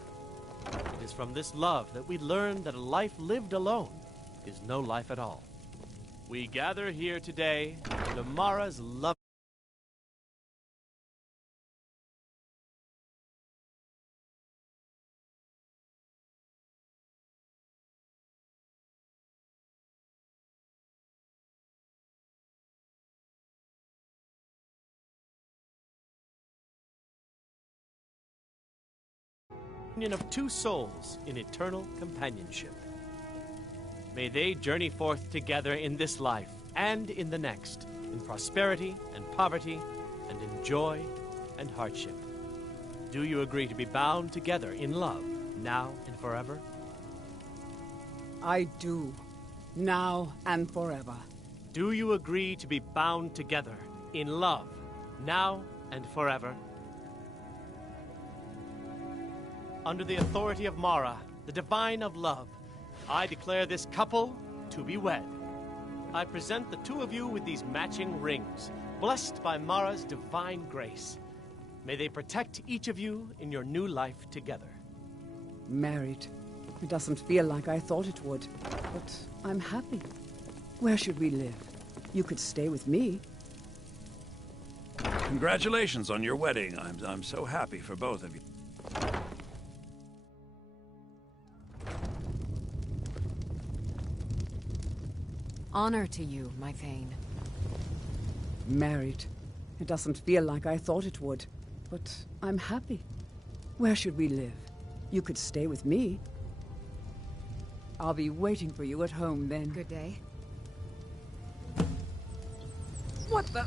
It is from this love that we learn that a life lived alone is no life at all. We gather here today to Mara's love. union of two souls in eternal companionship. May they journey forth together in this life and in the next, in prosperity and poverty, and in joy and hardship. Do you agree to be bound together in love, now and forever? I do, now and forever. Do you agree to be bound together in love, now and forever? Under the authority of Mara, the divine of love, I declare this couple to be wed. I present the two of you with these matching rings, blessed by Mara's divine grace. May they protect each of you in your new life together. Married. It doesn't feel like I thought it would, but I'm happy. Where should we live? You could stay with me. Congratulations on your wedding. I'm so happy for both of you. Honor to you, my Thane. Married. It doesn't feel like I thought it would, but I'm happy. Where should we live? You could stay with me. I'll be waiting for you at home then. Good day. What the?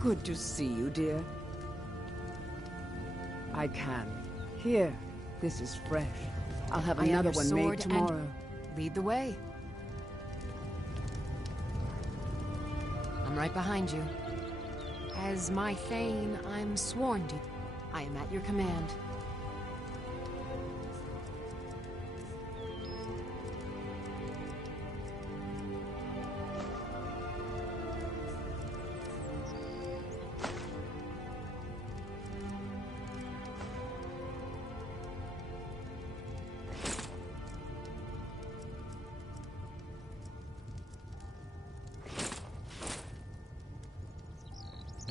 Good to see you, dear. I can. Here, this is fresh. I'll have another one made tomorrow. Lead the way. I'm right behind you. As my Thane, I'm sworn to. I am at your command.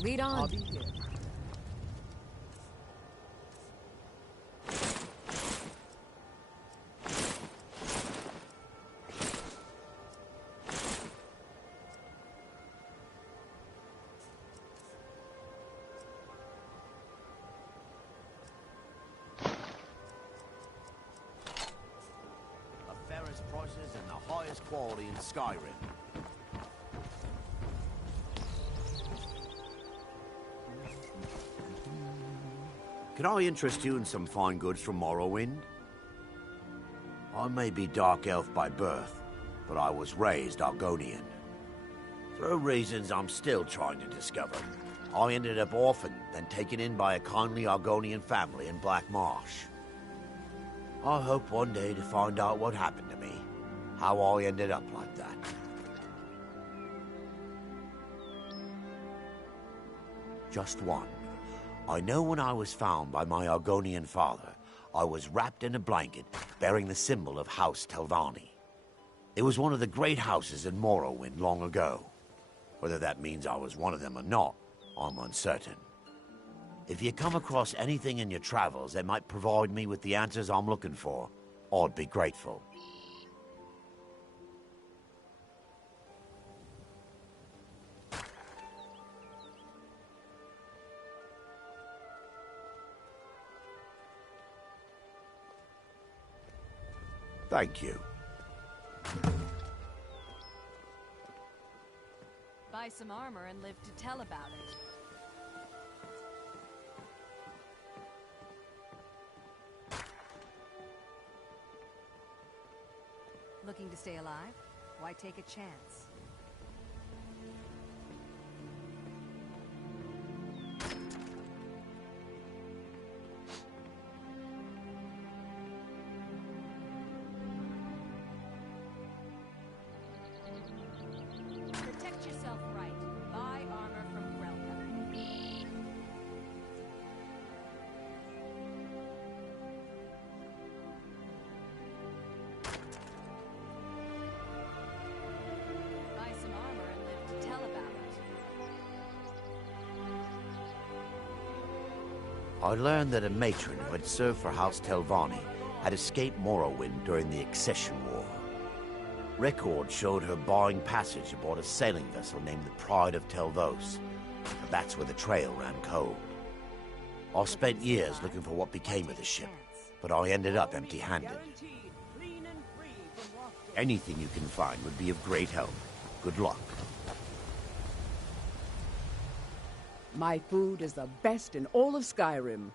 Lead on. I'll be here. The fairest prices and the highest quality in Skyrim. Can I interest you in some fine goods from Morrowind? I may be Dark Elf by birth, but I was raised Argonian. Through reasons I'm still trying to discover, I ended up orphaned, then taken in by a kindly Argonian family in Black Marsh. I hope one day to find out what happened to me, how I ended up like that. Just one. I know when I was found by my Argonian father, I was wrapped in a blanket bearing the symbol of House Telvanni. It was one of the great houses in Morrowind long ago. Whether that means I was one of them or not, I'm uncertain. If you come across anything in your travels that might provide me with the answers I'm looking for, I'd be grateful. Thank you. Buy some armor and live to tell about it. Looking to stay alive? Why take a chance? Protect yourself right. Buy armor from Grelka. I learned that a matron who had served for House Telvanni had escaped Morrowind during the Accession War. Records showed her buying passage aboard a sailing vessel named the Pride of Telvos, and that's where the trail ran cold. I spent years looking for what became of the ship, but I ended up empty-handed. Anything you can find would be of great help. Good luck. My food is the best in all of Skyrim.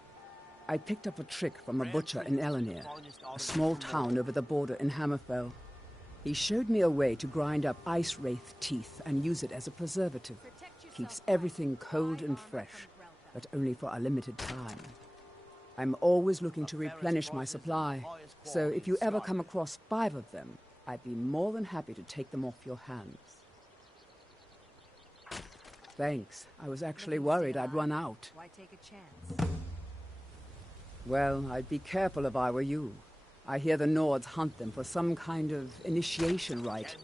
I picked up a trick from a butcher in Elenir, a small town over the border in Hammerfell. He showed me a way to grind up ice wraith teeth and use it as a preservative. Keeps everything cold and fresh, but only for a limited time. I'm always looking to replenish my supply, so if you ever come across 5 of them, I'd be more than happy to take them off your hands. Thanks. I was actually worried I'd run out. Why take a chance? Well, I'd be careful if I were you. I hear the Nords hunt them for some kind of initiation rite.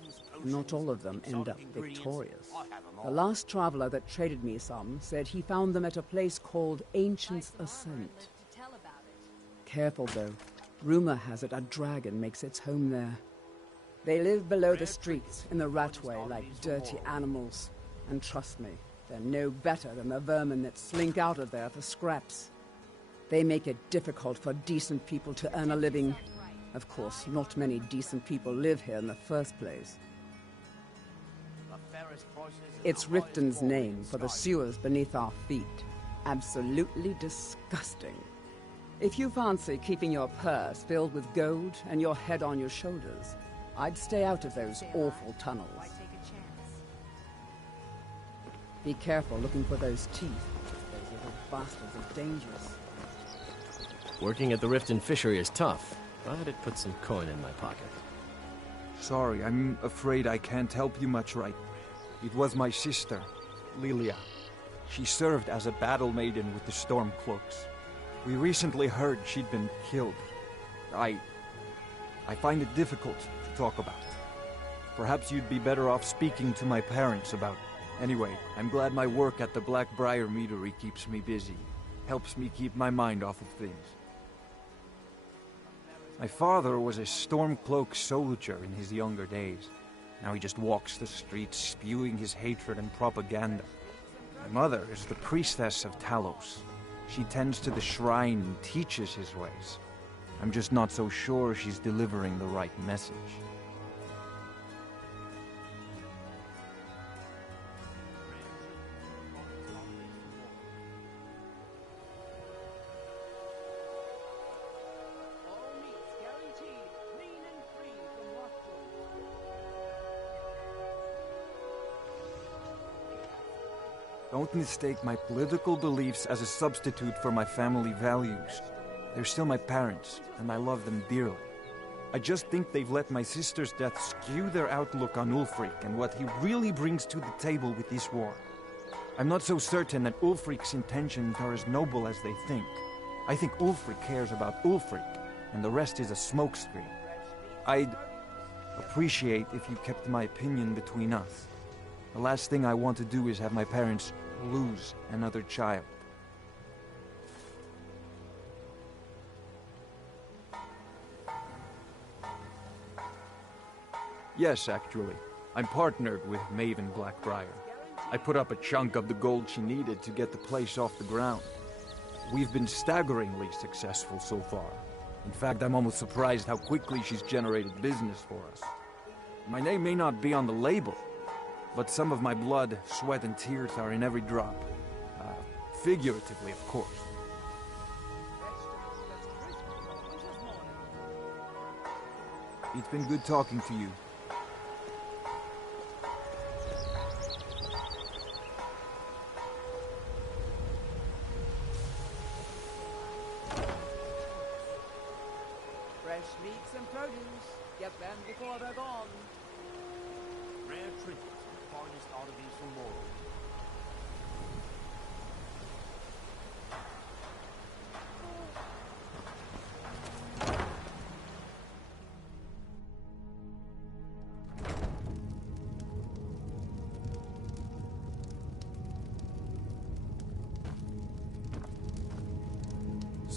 Not all of them end up victorious. The last traveler that traded me some said he found them at a place called Ancient's Ascent. Careful, though. Rumor has it a dragon makes its home there. They live below the streets, in the ratway, like dirty animals. And trust me, they're no better than the vermin that slink out of there for scraps. They make it difficult for decent people to earn a living. Of course, not many decent people live here in the first place. It's Riften's name for the sewers beneath our feet. Absolutely disgusting. If you fancy keeping your purse filled with gold and your head on your shoulders, I'd stay out of those awful tunnels. Be careful looking for those teeth. Those little bastards are dangerous. Working at the Riften fishery is tough, but it puts some coin in my pocket. Sorry, I'm afraid I can't help you much right. It was my sister, Lilia. She served as a battle maiden with the Stormcloaks. We recently heard she'd been killed. I find it difficult to talk about. Perhaps you'd be better off speaking to my parents about it. Anyway, I'm glad my work at the Blackbriar Meadery keeps me busy. Helps me keep my mind off of things. My father was a Stormcloak soldier in his younger days. Now he just walks the streets spewing his hatred and propaganda. My mother is the priestess of Talos. She tends to the shrine and teaches his ways. I'm just not so sure she's delivering the right message. Don't mistake my political beliefs as a substitute for my family values. They're still my parents, and I love them dearly. I just think they've let my sister's death skew their outlook on Ulfric and what he really brings to the table with this war. I'm not so certain that Ulfric's intentions are as noble as they think. I think Ulfric cares about Ulfric, and the rest is a smokescreen. I'd appreciate if you kept my opinion between us. The last thing I want to do is have my parents lose another child. Yes, actually. I'm partnered with Maven Blackbriar. I put up a chunk of the gold she needed to get the place off the ground. We've been staggeringly successful so far. In fact, I'm almost surprised how quickly she's generated business for us. My name may not be on the label, but some of my blood, sweat, and tears are in every drop. Figuratively, of course. It's been good talking to you. Fresh meats and produce. Get them before they're gone. Rare trinkets, the finest oddities from Morrowind.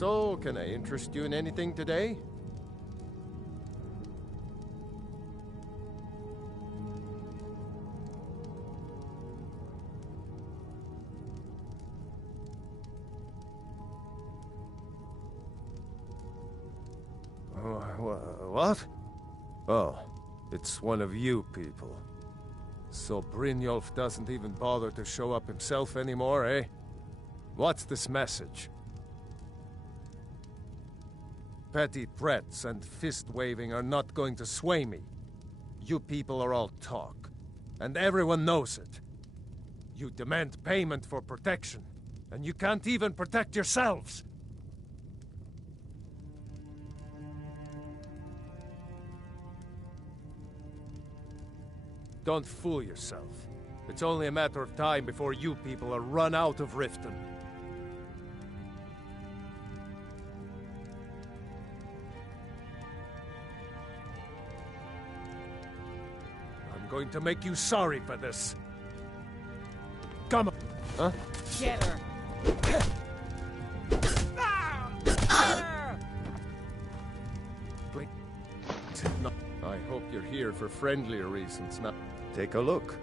So, can I interest you in anything today? What? Oh, it's one of you people. So Brynjolf doesn't even bother to show up himself anymore, eh? What's this message? Petty threats and fist-waving are not going to sway me. You people are all talk, and everyone knows it. You demand payment for protection, and you can't even protect yourselves. Don't fool yourself. It's only a matter of time before you people are run out of Riften. I'm going to make you sorry for this. Come on. Huh? Get her. Wait. No. I hope you're here for friendlier reasons now. Take a look.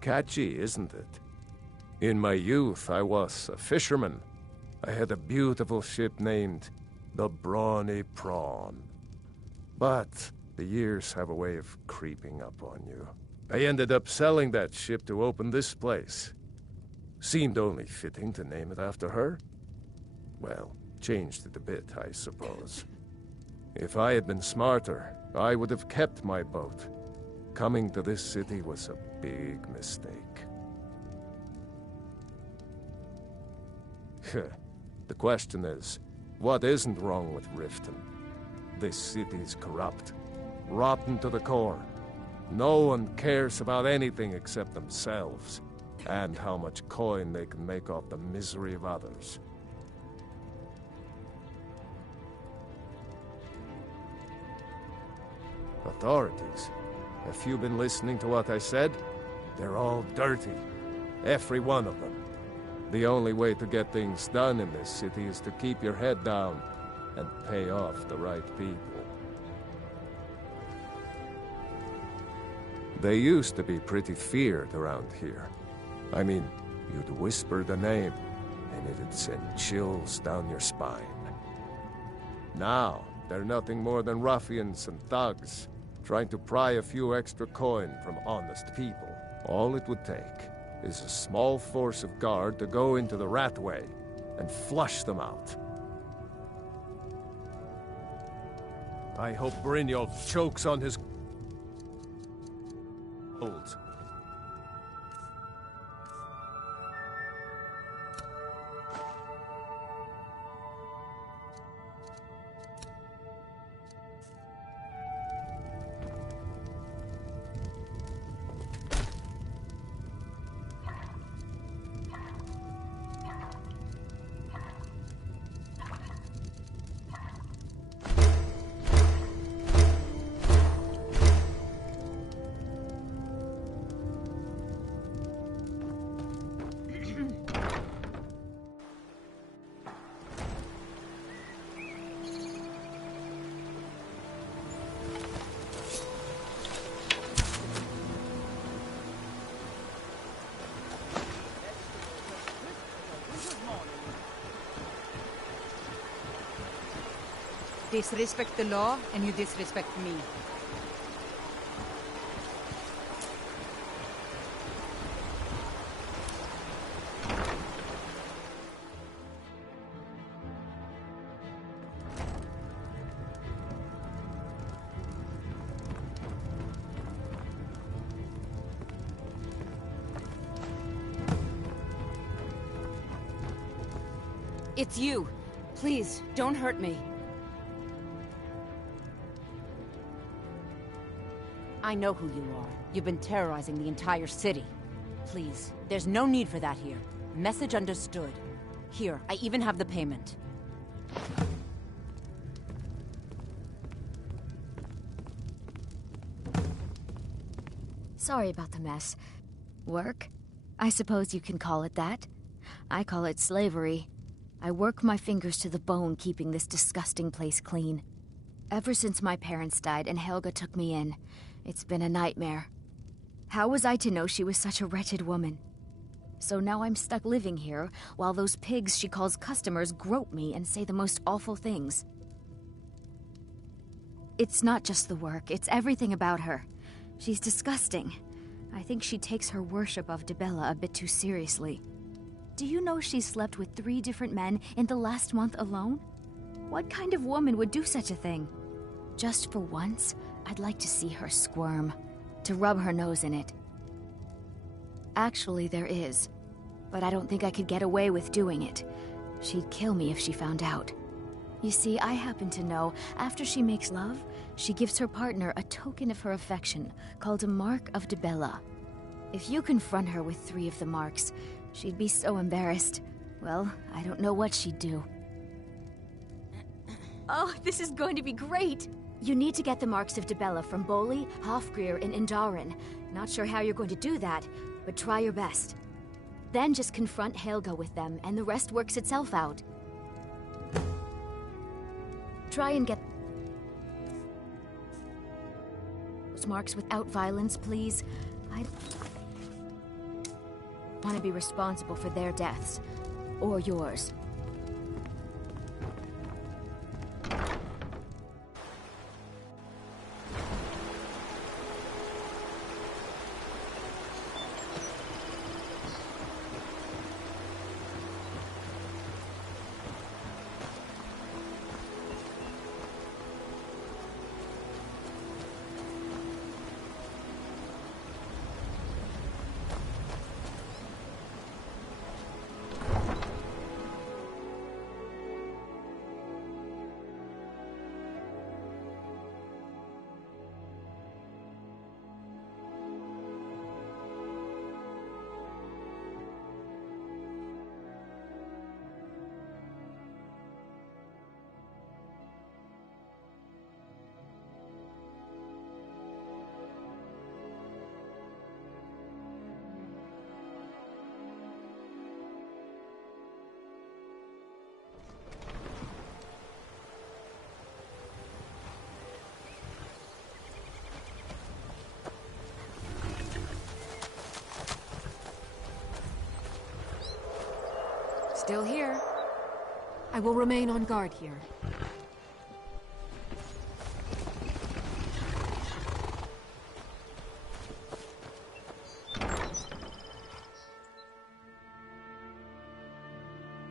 Catchy, isn't it? In my youth, I was a fisherman. I had a beautiful ship named the Brawny Prawn. But the years have a way of creeping up on you. I ended up selling that ship to open this place. Seemed only fitting to name it after her. Well, changed it a bit, I suppose. If I had been smarter, I would have kept my boat. Coming to this city was a big mistake. The question is, what isn't wrong with Riften? This city's corrupt, rotten to the core. No one cares about anything except themselves. and how much coin they can make off the misery of others. Authorities, have you been listening to what I said? They're all dirty. Every one of them. The only way to get things done in this city is to keep your head down and pay off the right people. They used to be pretty feared around here. I mean, you'd whisper the name, and it'd send chills down your spine. Now, they're nothing more than ruffians and thugs, trying to pry a few extra coin from honest people. All it would take is a small force of guard to go into the Ratway and flush them out. I hope Brynjolf chokes on his gold. Disrespect the law, and you disrespect me. It's you. Please, don't hurt me. I know who you are. You've been terrorizing the entire city. Please, there's no need for that here. Message understood. Here, I even have the payment. Sorry about the mess. Work? I suppose you can call it that. I call it slavery. I work my fingers to the bone keeping this disgusting place clean. Ever since my parents died and Helga took me in, it's been a nightmare. How was I to know she was such a wretched woman? So now I'm stuck living here, while those pigs she calls customers grope me and say the most awful things. It's not just the work, it's everything about her. She's disgusting. I think she takes her worship of Dibella a bit too seriously. Do you know she's slept with 3 different men in the last month alone? What kind of woman would do such a thing? Just for once, I'd like to see her squirm, to rub her nose in it. Actually, there is, but I don't think I could get away with doing it. She'd kill me if she found out. You see, I happen to know, after she makes love, she gives her partner a token of her affection, called a Mark of Dibella. If you confront her with 3 of the marks, she'd be so embarrassed. Well, I don't know what she'd do. Oh, this is going to be great! You need to get the marks of Dibella from Bolli, Hofgrir, and Indaren. Not sure how you're going to do that, but try your best. Then just confront Helga with them, and the rest works itself out. Try and get those marks without violence, please. I want to be responsible for their deaths. Or yours. Still here. I will remain on guard here.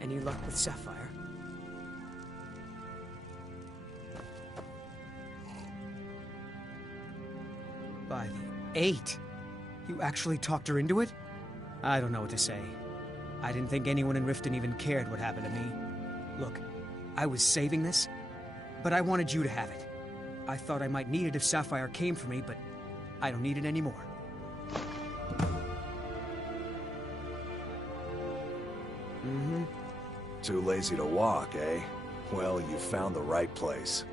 Any luck with Sapphire? By the 8! You actually talked her into it? I don't know what to say. I didn't think anyone in Riften even cared what happened to me. Look, I was saving this, but I wanted you to have it. I thought I might need it if Sapphire came for me, but I don't need it anymore. Mm-hmm. Too lazy to walk, eh? Well, you found the right place.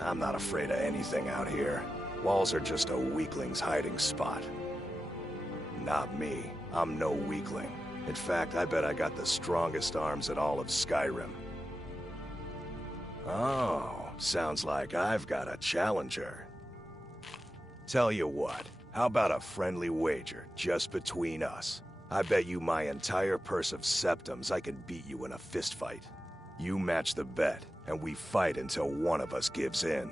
I'm not afraid of anything out here. Walls are just a weakling's hiding spot. Not me. I'm no weakling. In fact, I bet I got the strongest arms in all of Skyrim. Oh, sounds like I've got a challenger. Tell you what, how about a friendly wager, just between us? I bet you my entire purse of septums I can beat you in a fistfight. You match the bet, and we fight until one of us gives in.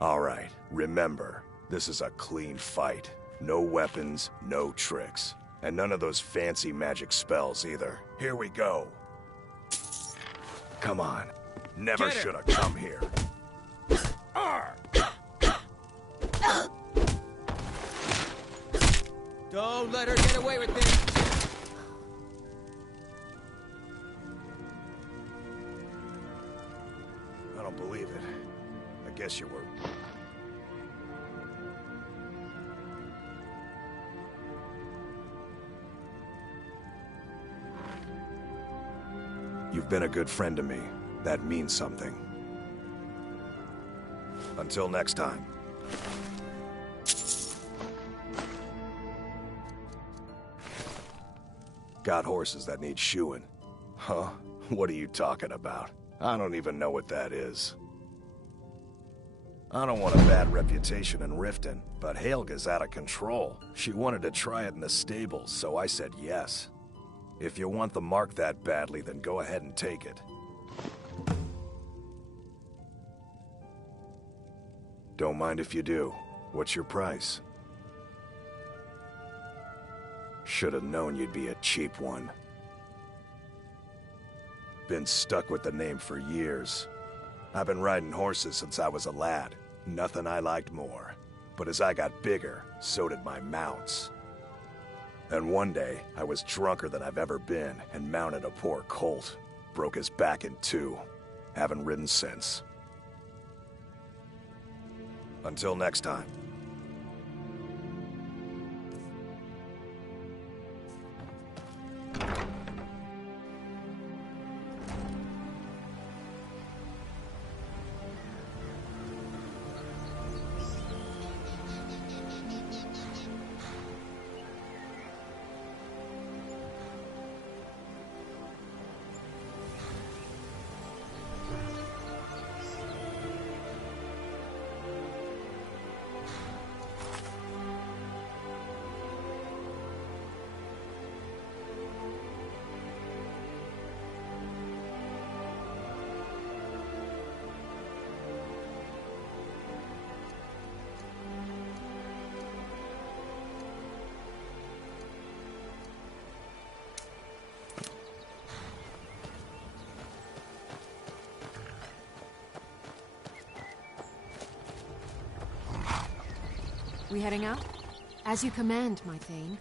Alright, remember, this is a clean fight. No weapons, no tricks. And none of those fancy magic spells either. Here we go. Come on. Never should have come here. Don't let her get away with this! I don't believe it. I guess you were... You've been a good friend to me. That means something. Until next time. Got horses that need shoeing. Huh? What are you talking about? I don't even know what that is. I don't want a bad reputation in Riften, but Helga's out of control. She wanted to try it in the stables, so I said yes. If you want the mark that badly, then go ahead and take it. Don't mind if you do. What's your price? Should have known you'd be a cheap one. Been stuck with the name for years. I've been riding horses since I was a lad. Nothing I liked more. But as I got bigger, so did my mounts. And one day, I was drunker than I've ever been and mounted a poor colt. Broke his back in two. Haven't ridden since. Until next time. We heading out? As you command, my Thane.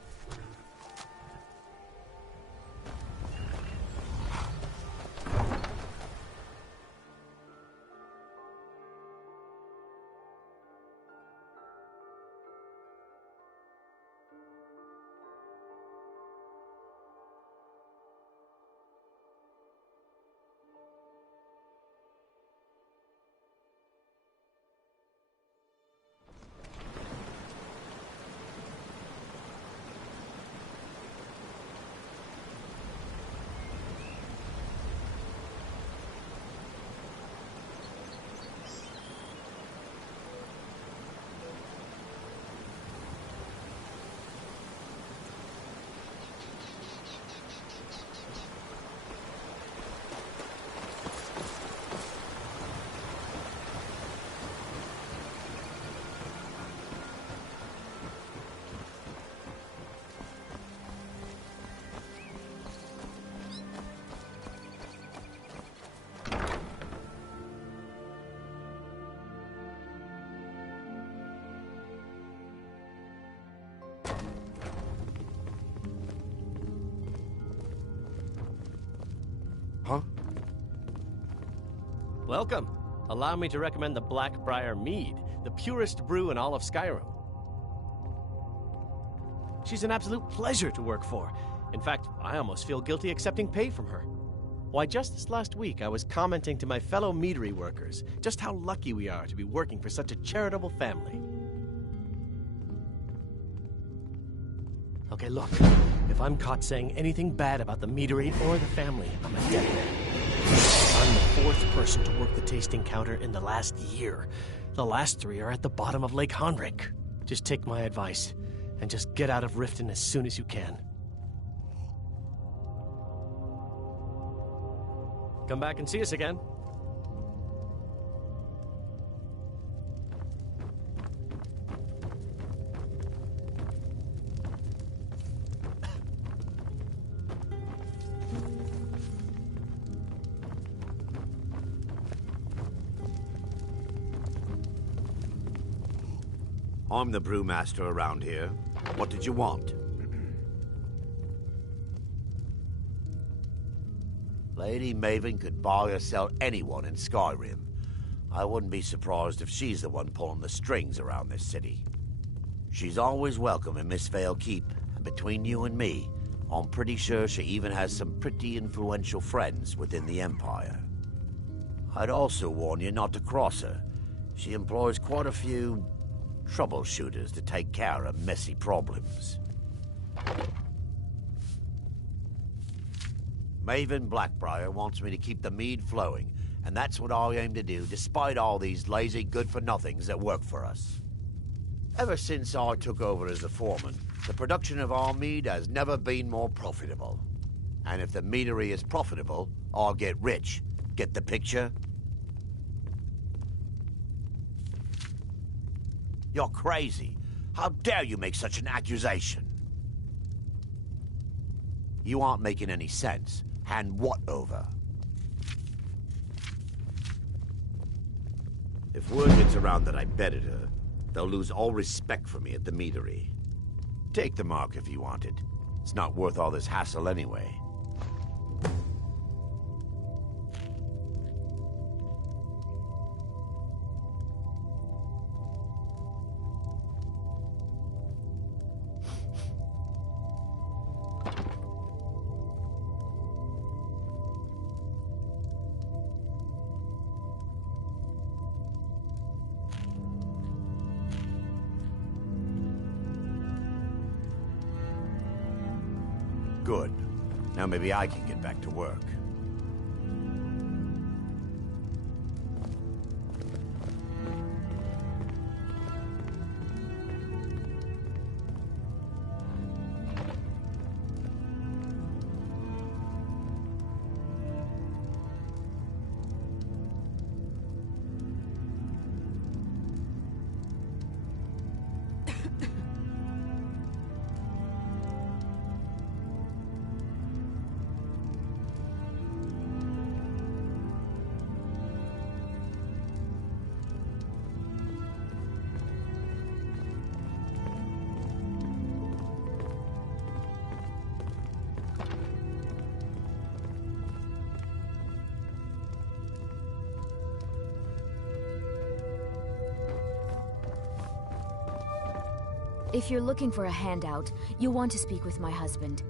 Welcome. Allow me to recommend the Blackbriar Mead, the purest brew in all of Skyrim. She's an absolute pleasure to work for. In fact, I almost feel guilty accepting pay from her. Why, just this last week, I was commenting to my fellow meadery workers just how lucky we are to be working for such a charitable family. Okay, look. If I'm caught saying anything bad about the meadery or the family, I'm a dead man. I'm the fourth person to work the tasting counter in the last year. The last 3 are at the bottom of Lake Honrik. Just take my advice, and just get out of Riften as soon as you can. Come back and see us again. I'm the brewmaster around here. What did you want? Lady Maven could buy or sell anyone in Skyrim. I wouldn't be surprised if she's the one pulling the strings around this city. She's always welcome in Mistveil Keep, and between you and me, I'm pretty sure she even has some pretty influential friends within the Empire. I'd also warn you not to cross her. She employs quite a few troubleshooters to take care of messy problems. Maven Blackbriar wants me to keep the mead flowing, and that's what I aim to do despite all these lazy good-for-nothings that work for us. Ever since I took over as the foreman, the production of our mead has never been more profitable. And if the meadery is profitable, I'll get rich. Get the picture? You're crazy. How dare you make such an accusation? You aren't making any sense. Hand what over? If word gets around that I betted her, they'll lose all respect for me at the meadery. Take the mark if you want it. It's not worth all this hassle anyway. Good. Now maybe I can get back to work. If you're looking for a handout, you'll want to speak with my husband.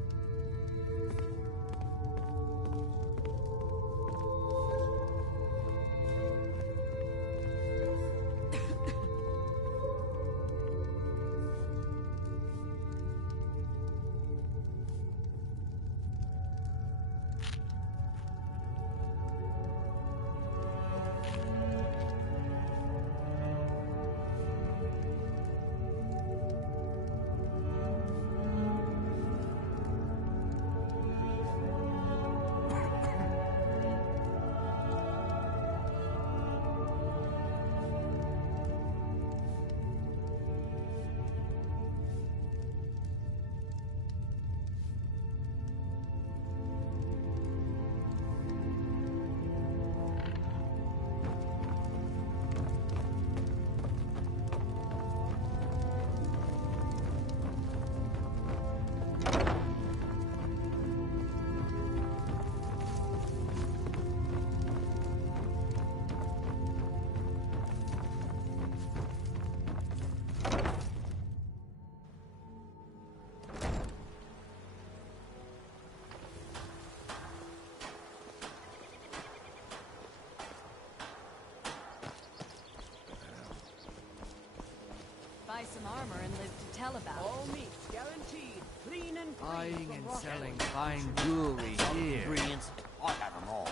Buy some armor and live to tell about it. All meats guaranteed, clean and free. Buying from and rotten selling animals. fine jewelry here. Ingredients, I have them all.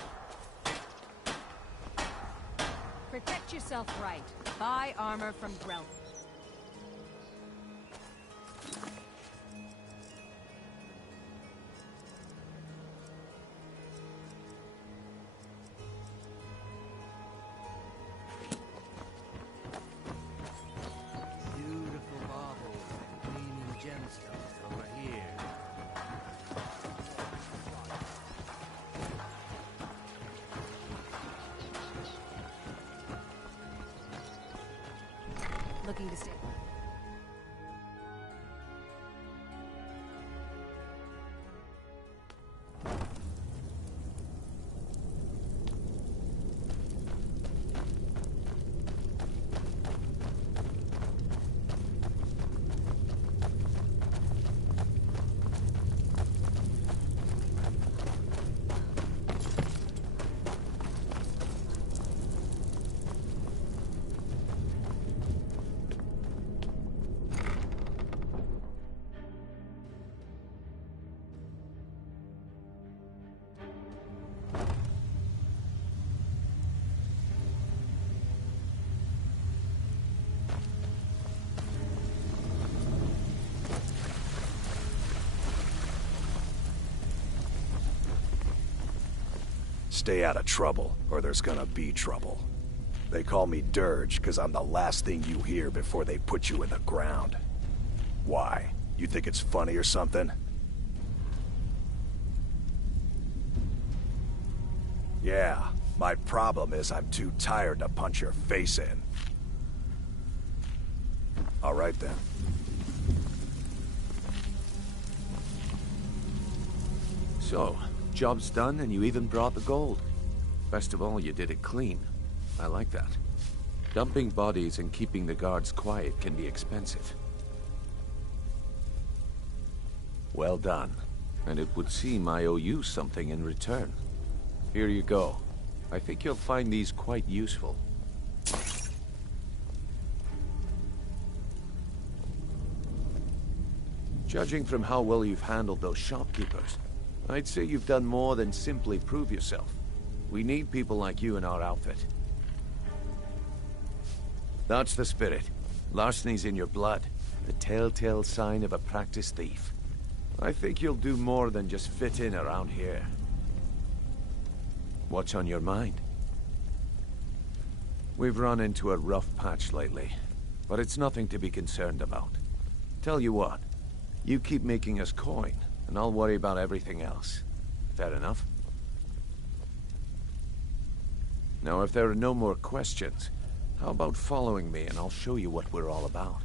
Protect yourself right. Buy armor from Grell. Beautiful baubles and gleaming gemstones over here. Looking to stay. Stay out of trouble, or there's gonna be trouble. They call me Dirge because I'm the last thing you hear before they put you in the ground. Why? You think it's funny or something? Yeah, my problem is I'm too tired to punch your face in. All right then. So, job's done and you even brought the gold. Best of all, you did it clean. I like that. Dumping bodies and keeping the guards quiet can be expensive. Well done. And it would seem I owe you something in return. Here you go. I think you'll find these quite useful. Judging from how well you've handled those shopkeepers, I'd say you've done more than simply prove yourself. We need people like you in our outfit. That's the spirit. Larceny's in your blood. The telltale sign of a practiced thief. I think you'll do more than just fit in around here. What's on your mind? We've run into a rough patch lately, but it's nothing to be concerned about. Tell you what, you keep making us coin, and I'll worry about everything else. Fair enough? Now, if there are no more questions, how about following me and I'll show you what we're all about?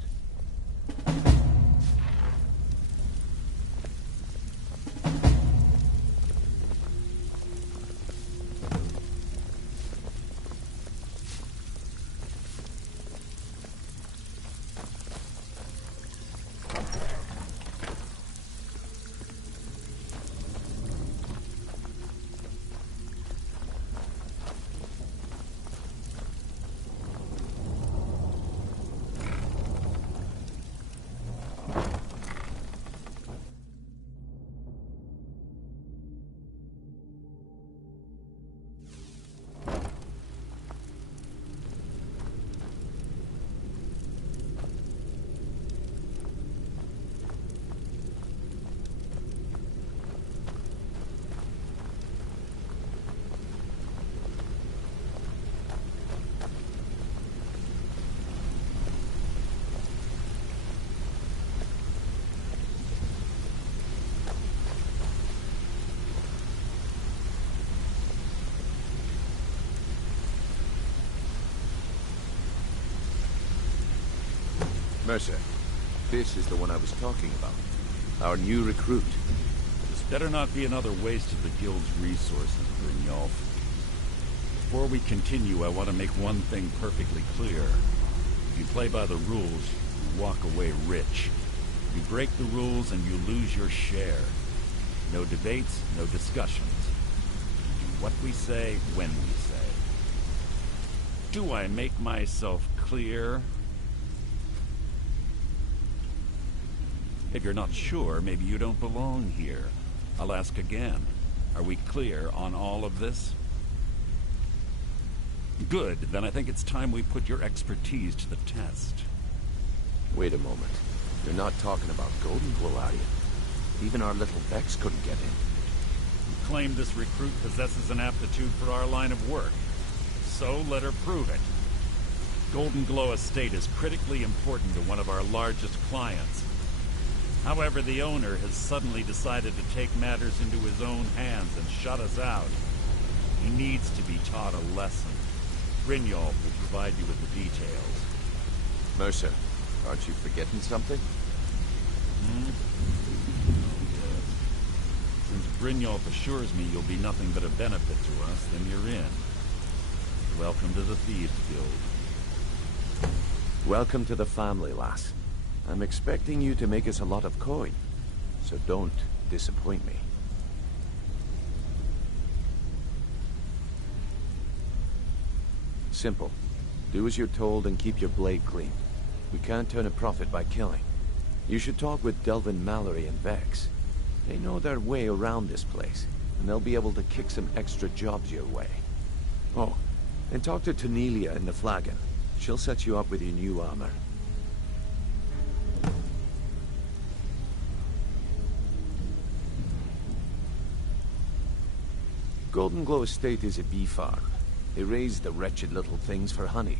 Mercer, this is the one I was talking about. Our new recruit. This better not be another waste of the guild's resources, Brynjolf. Before we continue, I want to make one thing perfectly clear. If you play by the rules, you walk away rich. You break the rules and you lose your share. No debates, no discussions. Do what we say, when we say. Do I make myself clear? If you're not sure, maybe you don't belong here. I'll ask again. Are we clear on all of this? Good, then I think it's time we put your expertise to the test. Wait a moment. You're not talking about Golden Glow, are you? Even our little Vex couldn't get in. You claim this recruit possesses an aptitude for our line of work. So let her prove it. Golden Glow Estate is critically important to one of our largest clients. However, the owner has suddenly decided to take matters into his own hands and shut us out. He needs to be taught a lesson. Brynjolf will provide you with the details. Mercer, aren't you forgetting something? Oh, yes. Since Brynjolf assures me you'll be nothing but a benefit to us, then you're in. Welcome to the Thieves Guild. Welcome to the family, lass. I'm expecting you to make us a lot of coin, so don't disappoint me. Simple. Do as you're told and keep your blade clean. We can't turn a profit by killing. You should talk with Delvin Mallory and Vex. They know their way around this place, and they'll be able to kick some extra jobs your way. Oh, and talk to Tanelia in the Flagon. She'll set you up with your new armor. Golden Glow Estate is a bee farm. They raise the wretched little things for honey.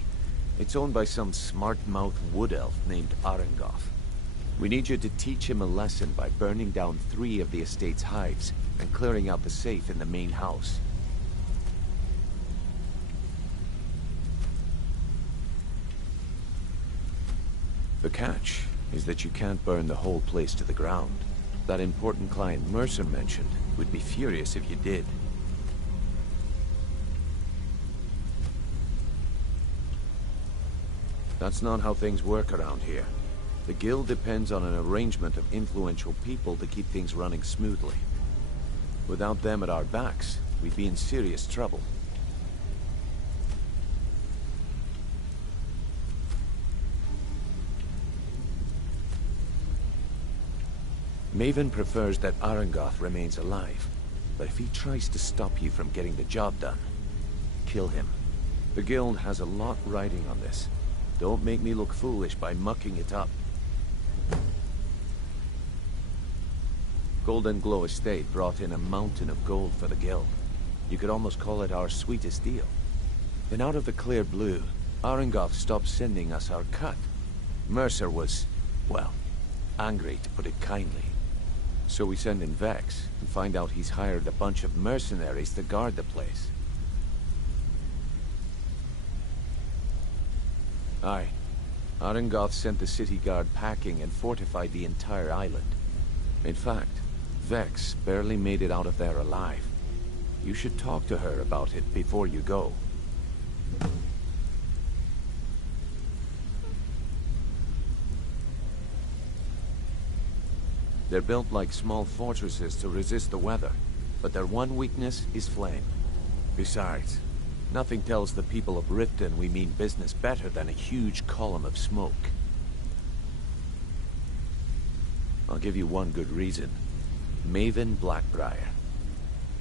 It's owned by some smart-mouthed wood elf named Arengoth. We need you to teach him a lesson by burning down 3 of the estate's hives and clearing out the safe in the main house. The catch is that you can't burn the whole place to the ground. That important client Mercer mentioned would be furious if you did. That's not how things work around here. The guild depends on an arrangement of influential people to keep things running smoothly. Without them at our backs, we'd be in serious trouble. Maven prefers that Arengoth remains alive, but if he tries to stop you from getting the job done, kill him. The guild has a lot riding on this. Don't make me look foolish by mucking it up. Golden Glow Estate brought in a mountain of gold for the guild. You could almost call it our sweetest deal. Then out of the clear blue, Arengoth stopped sending us our cut. Mercer was, well, angry to put it kindly. So we send in Vex and find out he's hired a bunch of mercenaries to guard the place. Aye. Arengoth sent the city guard packing and fortified the entire island. In fact, Vex barely made it out of there alive. You should talk to her about it before you go. They're built like small fortresses to resist the weather, but their one weakness is flame. Besides, nothing tells the people of Riften we mean business better than a huge column of smoke. I'll give you one good reason. Maven Blackbriar.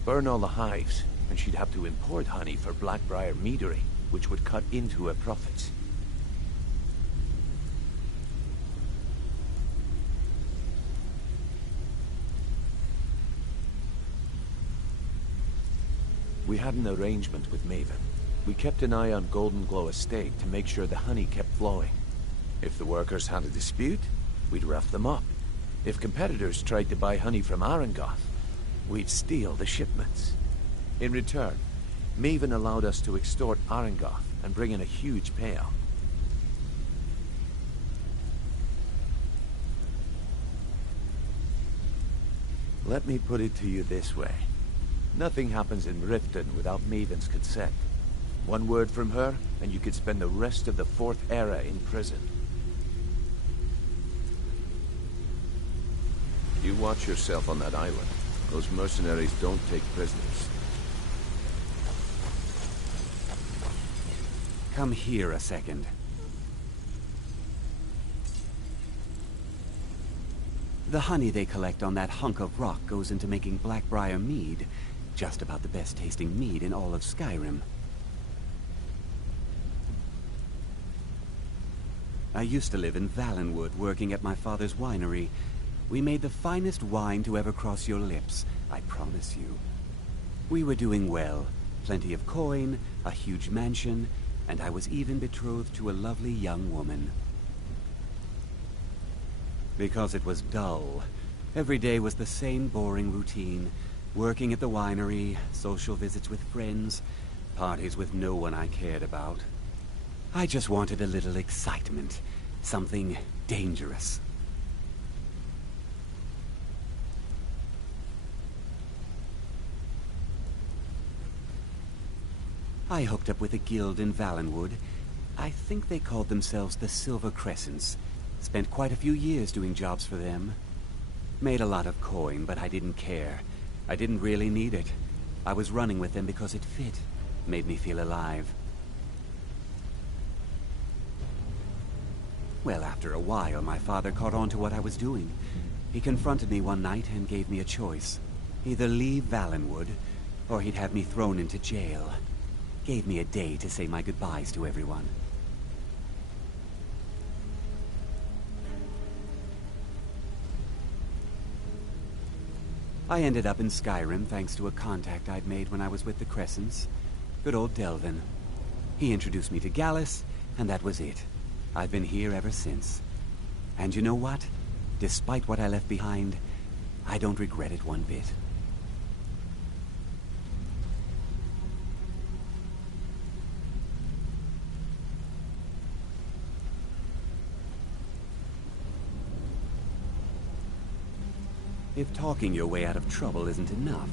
Burn all the hives, and she'd have to import honey for Blackbriar meadery, which would cut into her profits. We had an arrangement with Maven. We kept an eye on Golden Glow Estate to make sure the honey kept flowing. If the workers had a dispute, we'd rough them up. If competitors tried to buy honey from Arengoth, we'd steal the shipments. In return, Maven allowed us to extort Arengoth and bring in a huge payout. Let me put it to you this way. Nothing happens in Riften without Maven's consent. One word from her, and you could spend the rest of the 4th era in prison. You watch yourself on that island. Those mercenaries don't take prisoners. Come here a second. The honey they collect on that hunk of rock goes into making Blackbriar mead. Just about the best tasting mead in all of Skyrim. I used to live in Valenwood, working at my father's winery. We made the finest wine to ever cross your lips, I promise you. We were doing well. Plenty of coin, a huge mansion, and I was even betrothed to a lovely young woman. Because it was dull. Every day was the same boring routine. Working at the winery, social visits with friends, parties with no one I cared about. I just wanted a little excitement. Something dangerous. I hooked up with a guild in Valenwood. I think they called themselves the Silver Crescents. Spent quite a few years doing jobs for them. Made a lot of coin, but I didn't care. I didn't really need it. I was running with them because it fit. Made me feel alive. Well, after a while, my father caught on to what I was doing. He confronted me one night and gave me a choice. Either leave Valenwood, or he'd have me thrown into jail. Gave me a day to say my goodbyes to everyone. I ended up in Skyrim thanks to a contact I'd made when I was with the Crescents. Good old Delvin. He introduced me to Gallus, and that was it. I've been here ever since. And you know what? Despite what I left behind, I don't regret it one bit. If talking your way out of trouble isn't enough,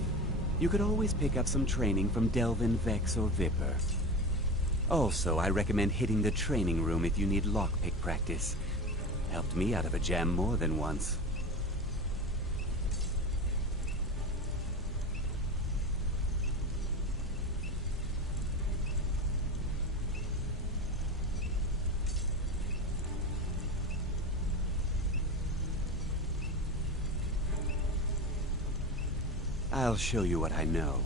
you could always pick up some training from Delvin, Vex, or Viper. Also, I recommend hitting the training room if you need lockpick practice. Helped me out of a jam more than once. I'll show you what I know.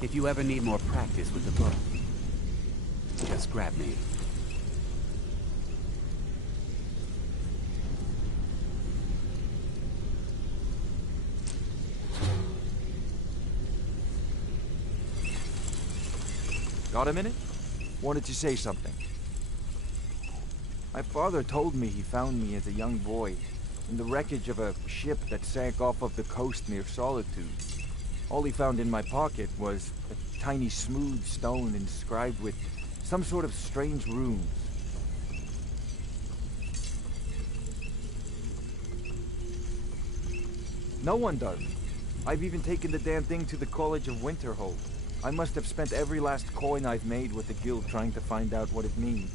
If you ever need more practice with the book, just grab me. Got a minute? Wanted to say something. My father told me he found me as a young boy in the wreckage of a ship that sank off of the coast near Solitude. All he found in my pocket was a tiny smooth stone inscribed with some sort of strange runes. No one does. I've even taken the damn thing to the College of Winterhold. I must have spent every last coin I've made with the guild trying to find out what it means.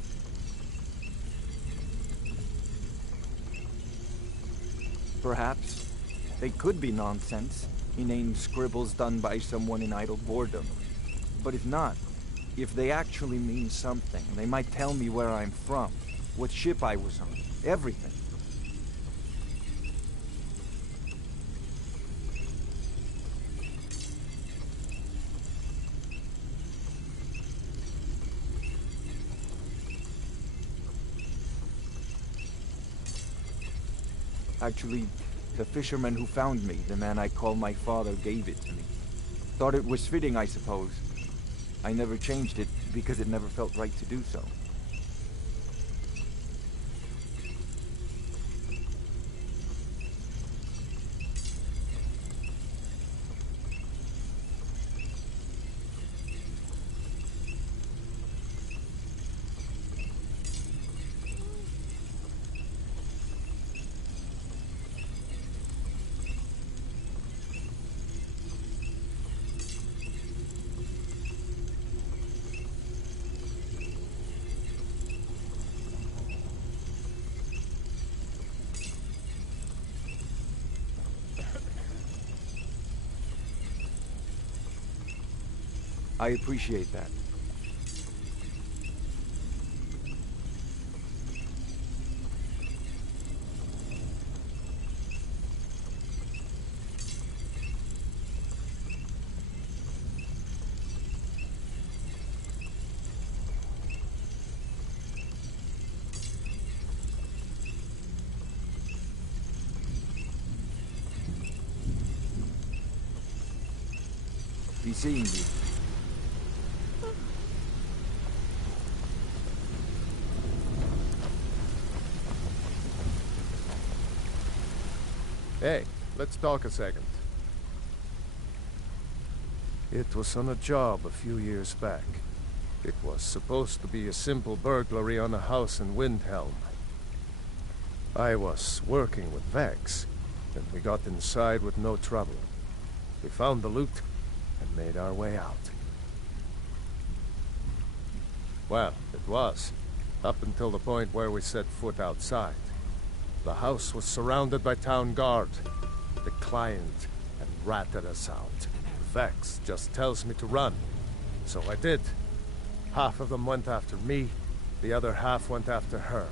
Perhaps they could be nonsense, inane scribbles done by someone in idle boredom. But if not, if they actually mean something, they might tell me where I'm from, what ship I was on, everything. Actually, the fisherman who found me, the man I call my father, gave it to me. Thought it was fitting, I suppose. I never changed it because it never felt right to do so. I appreciate that. seeing you. Hey, let's talk a second. It was on a job a few years back. It was supposed to be a simple burglary on a house in Windhelm. I was working with Vex, and we got inside with no trouble. We found the loot and made our way out. Well, it was, up until the point where we set foot outside. The house was surrounded by town guard. The client had ratted us out. Vex just tells me to run. So I did. Half of them went after me, the other half went after her.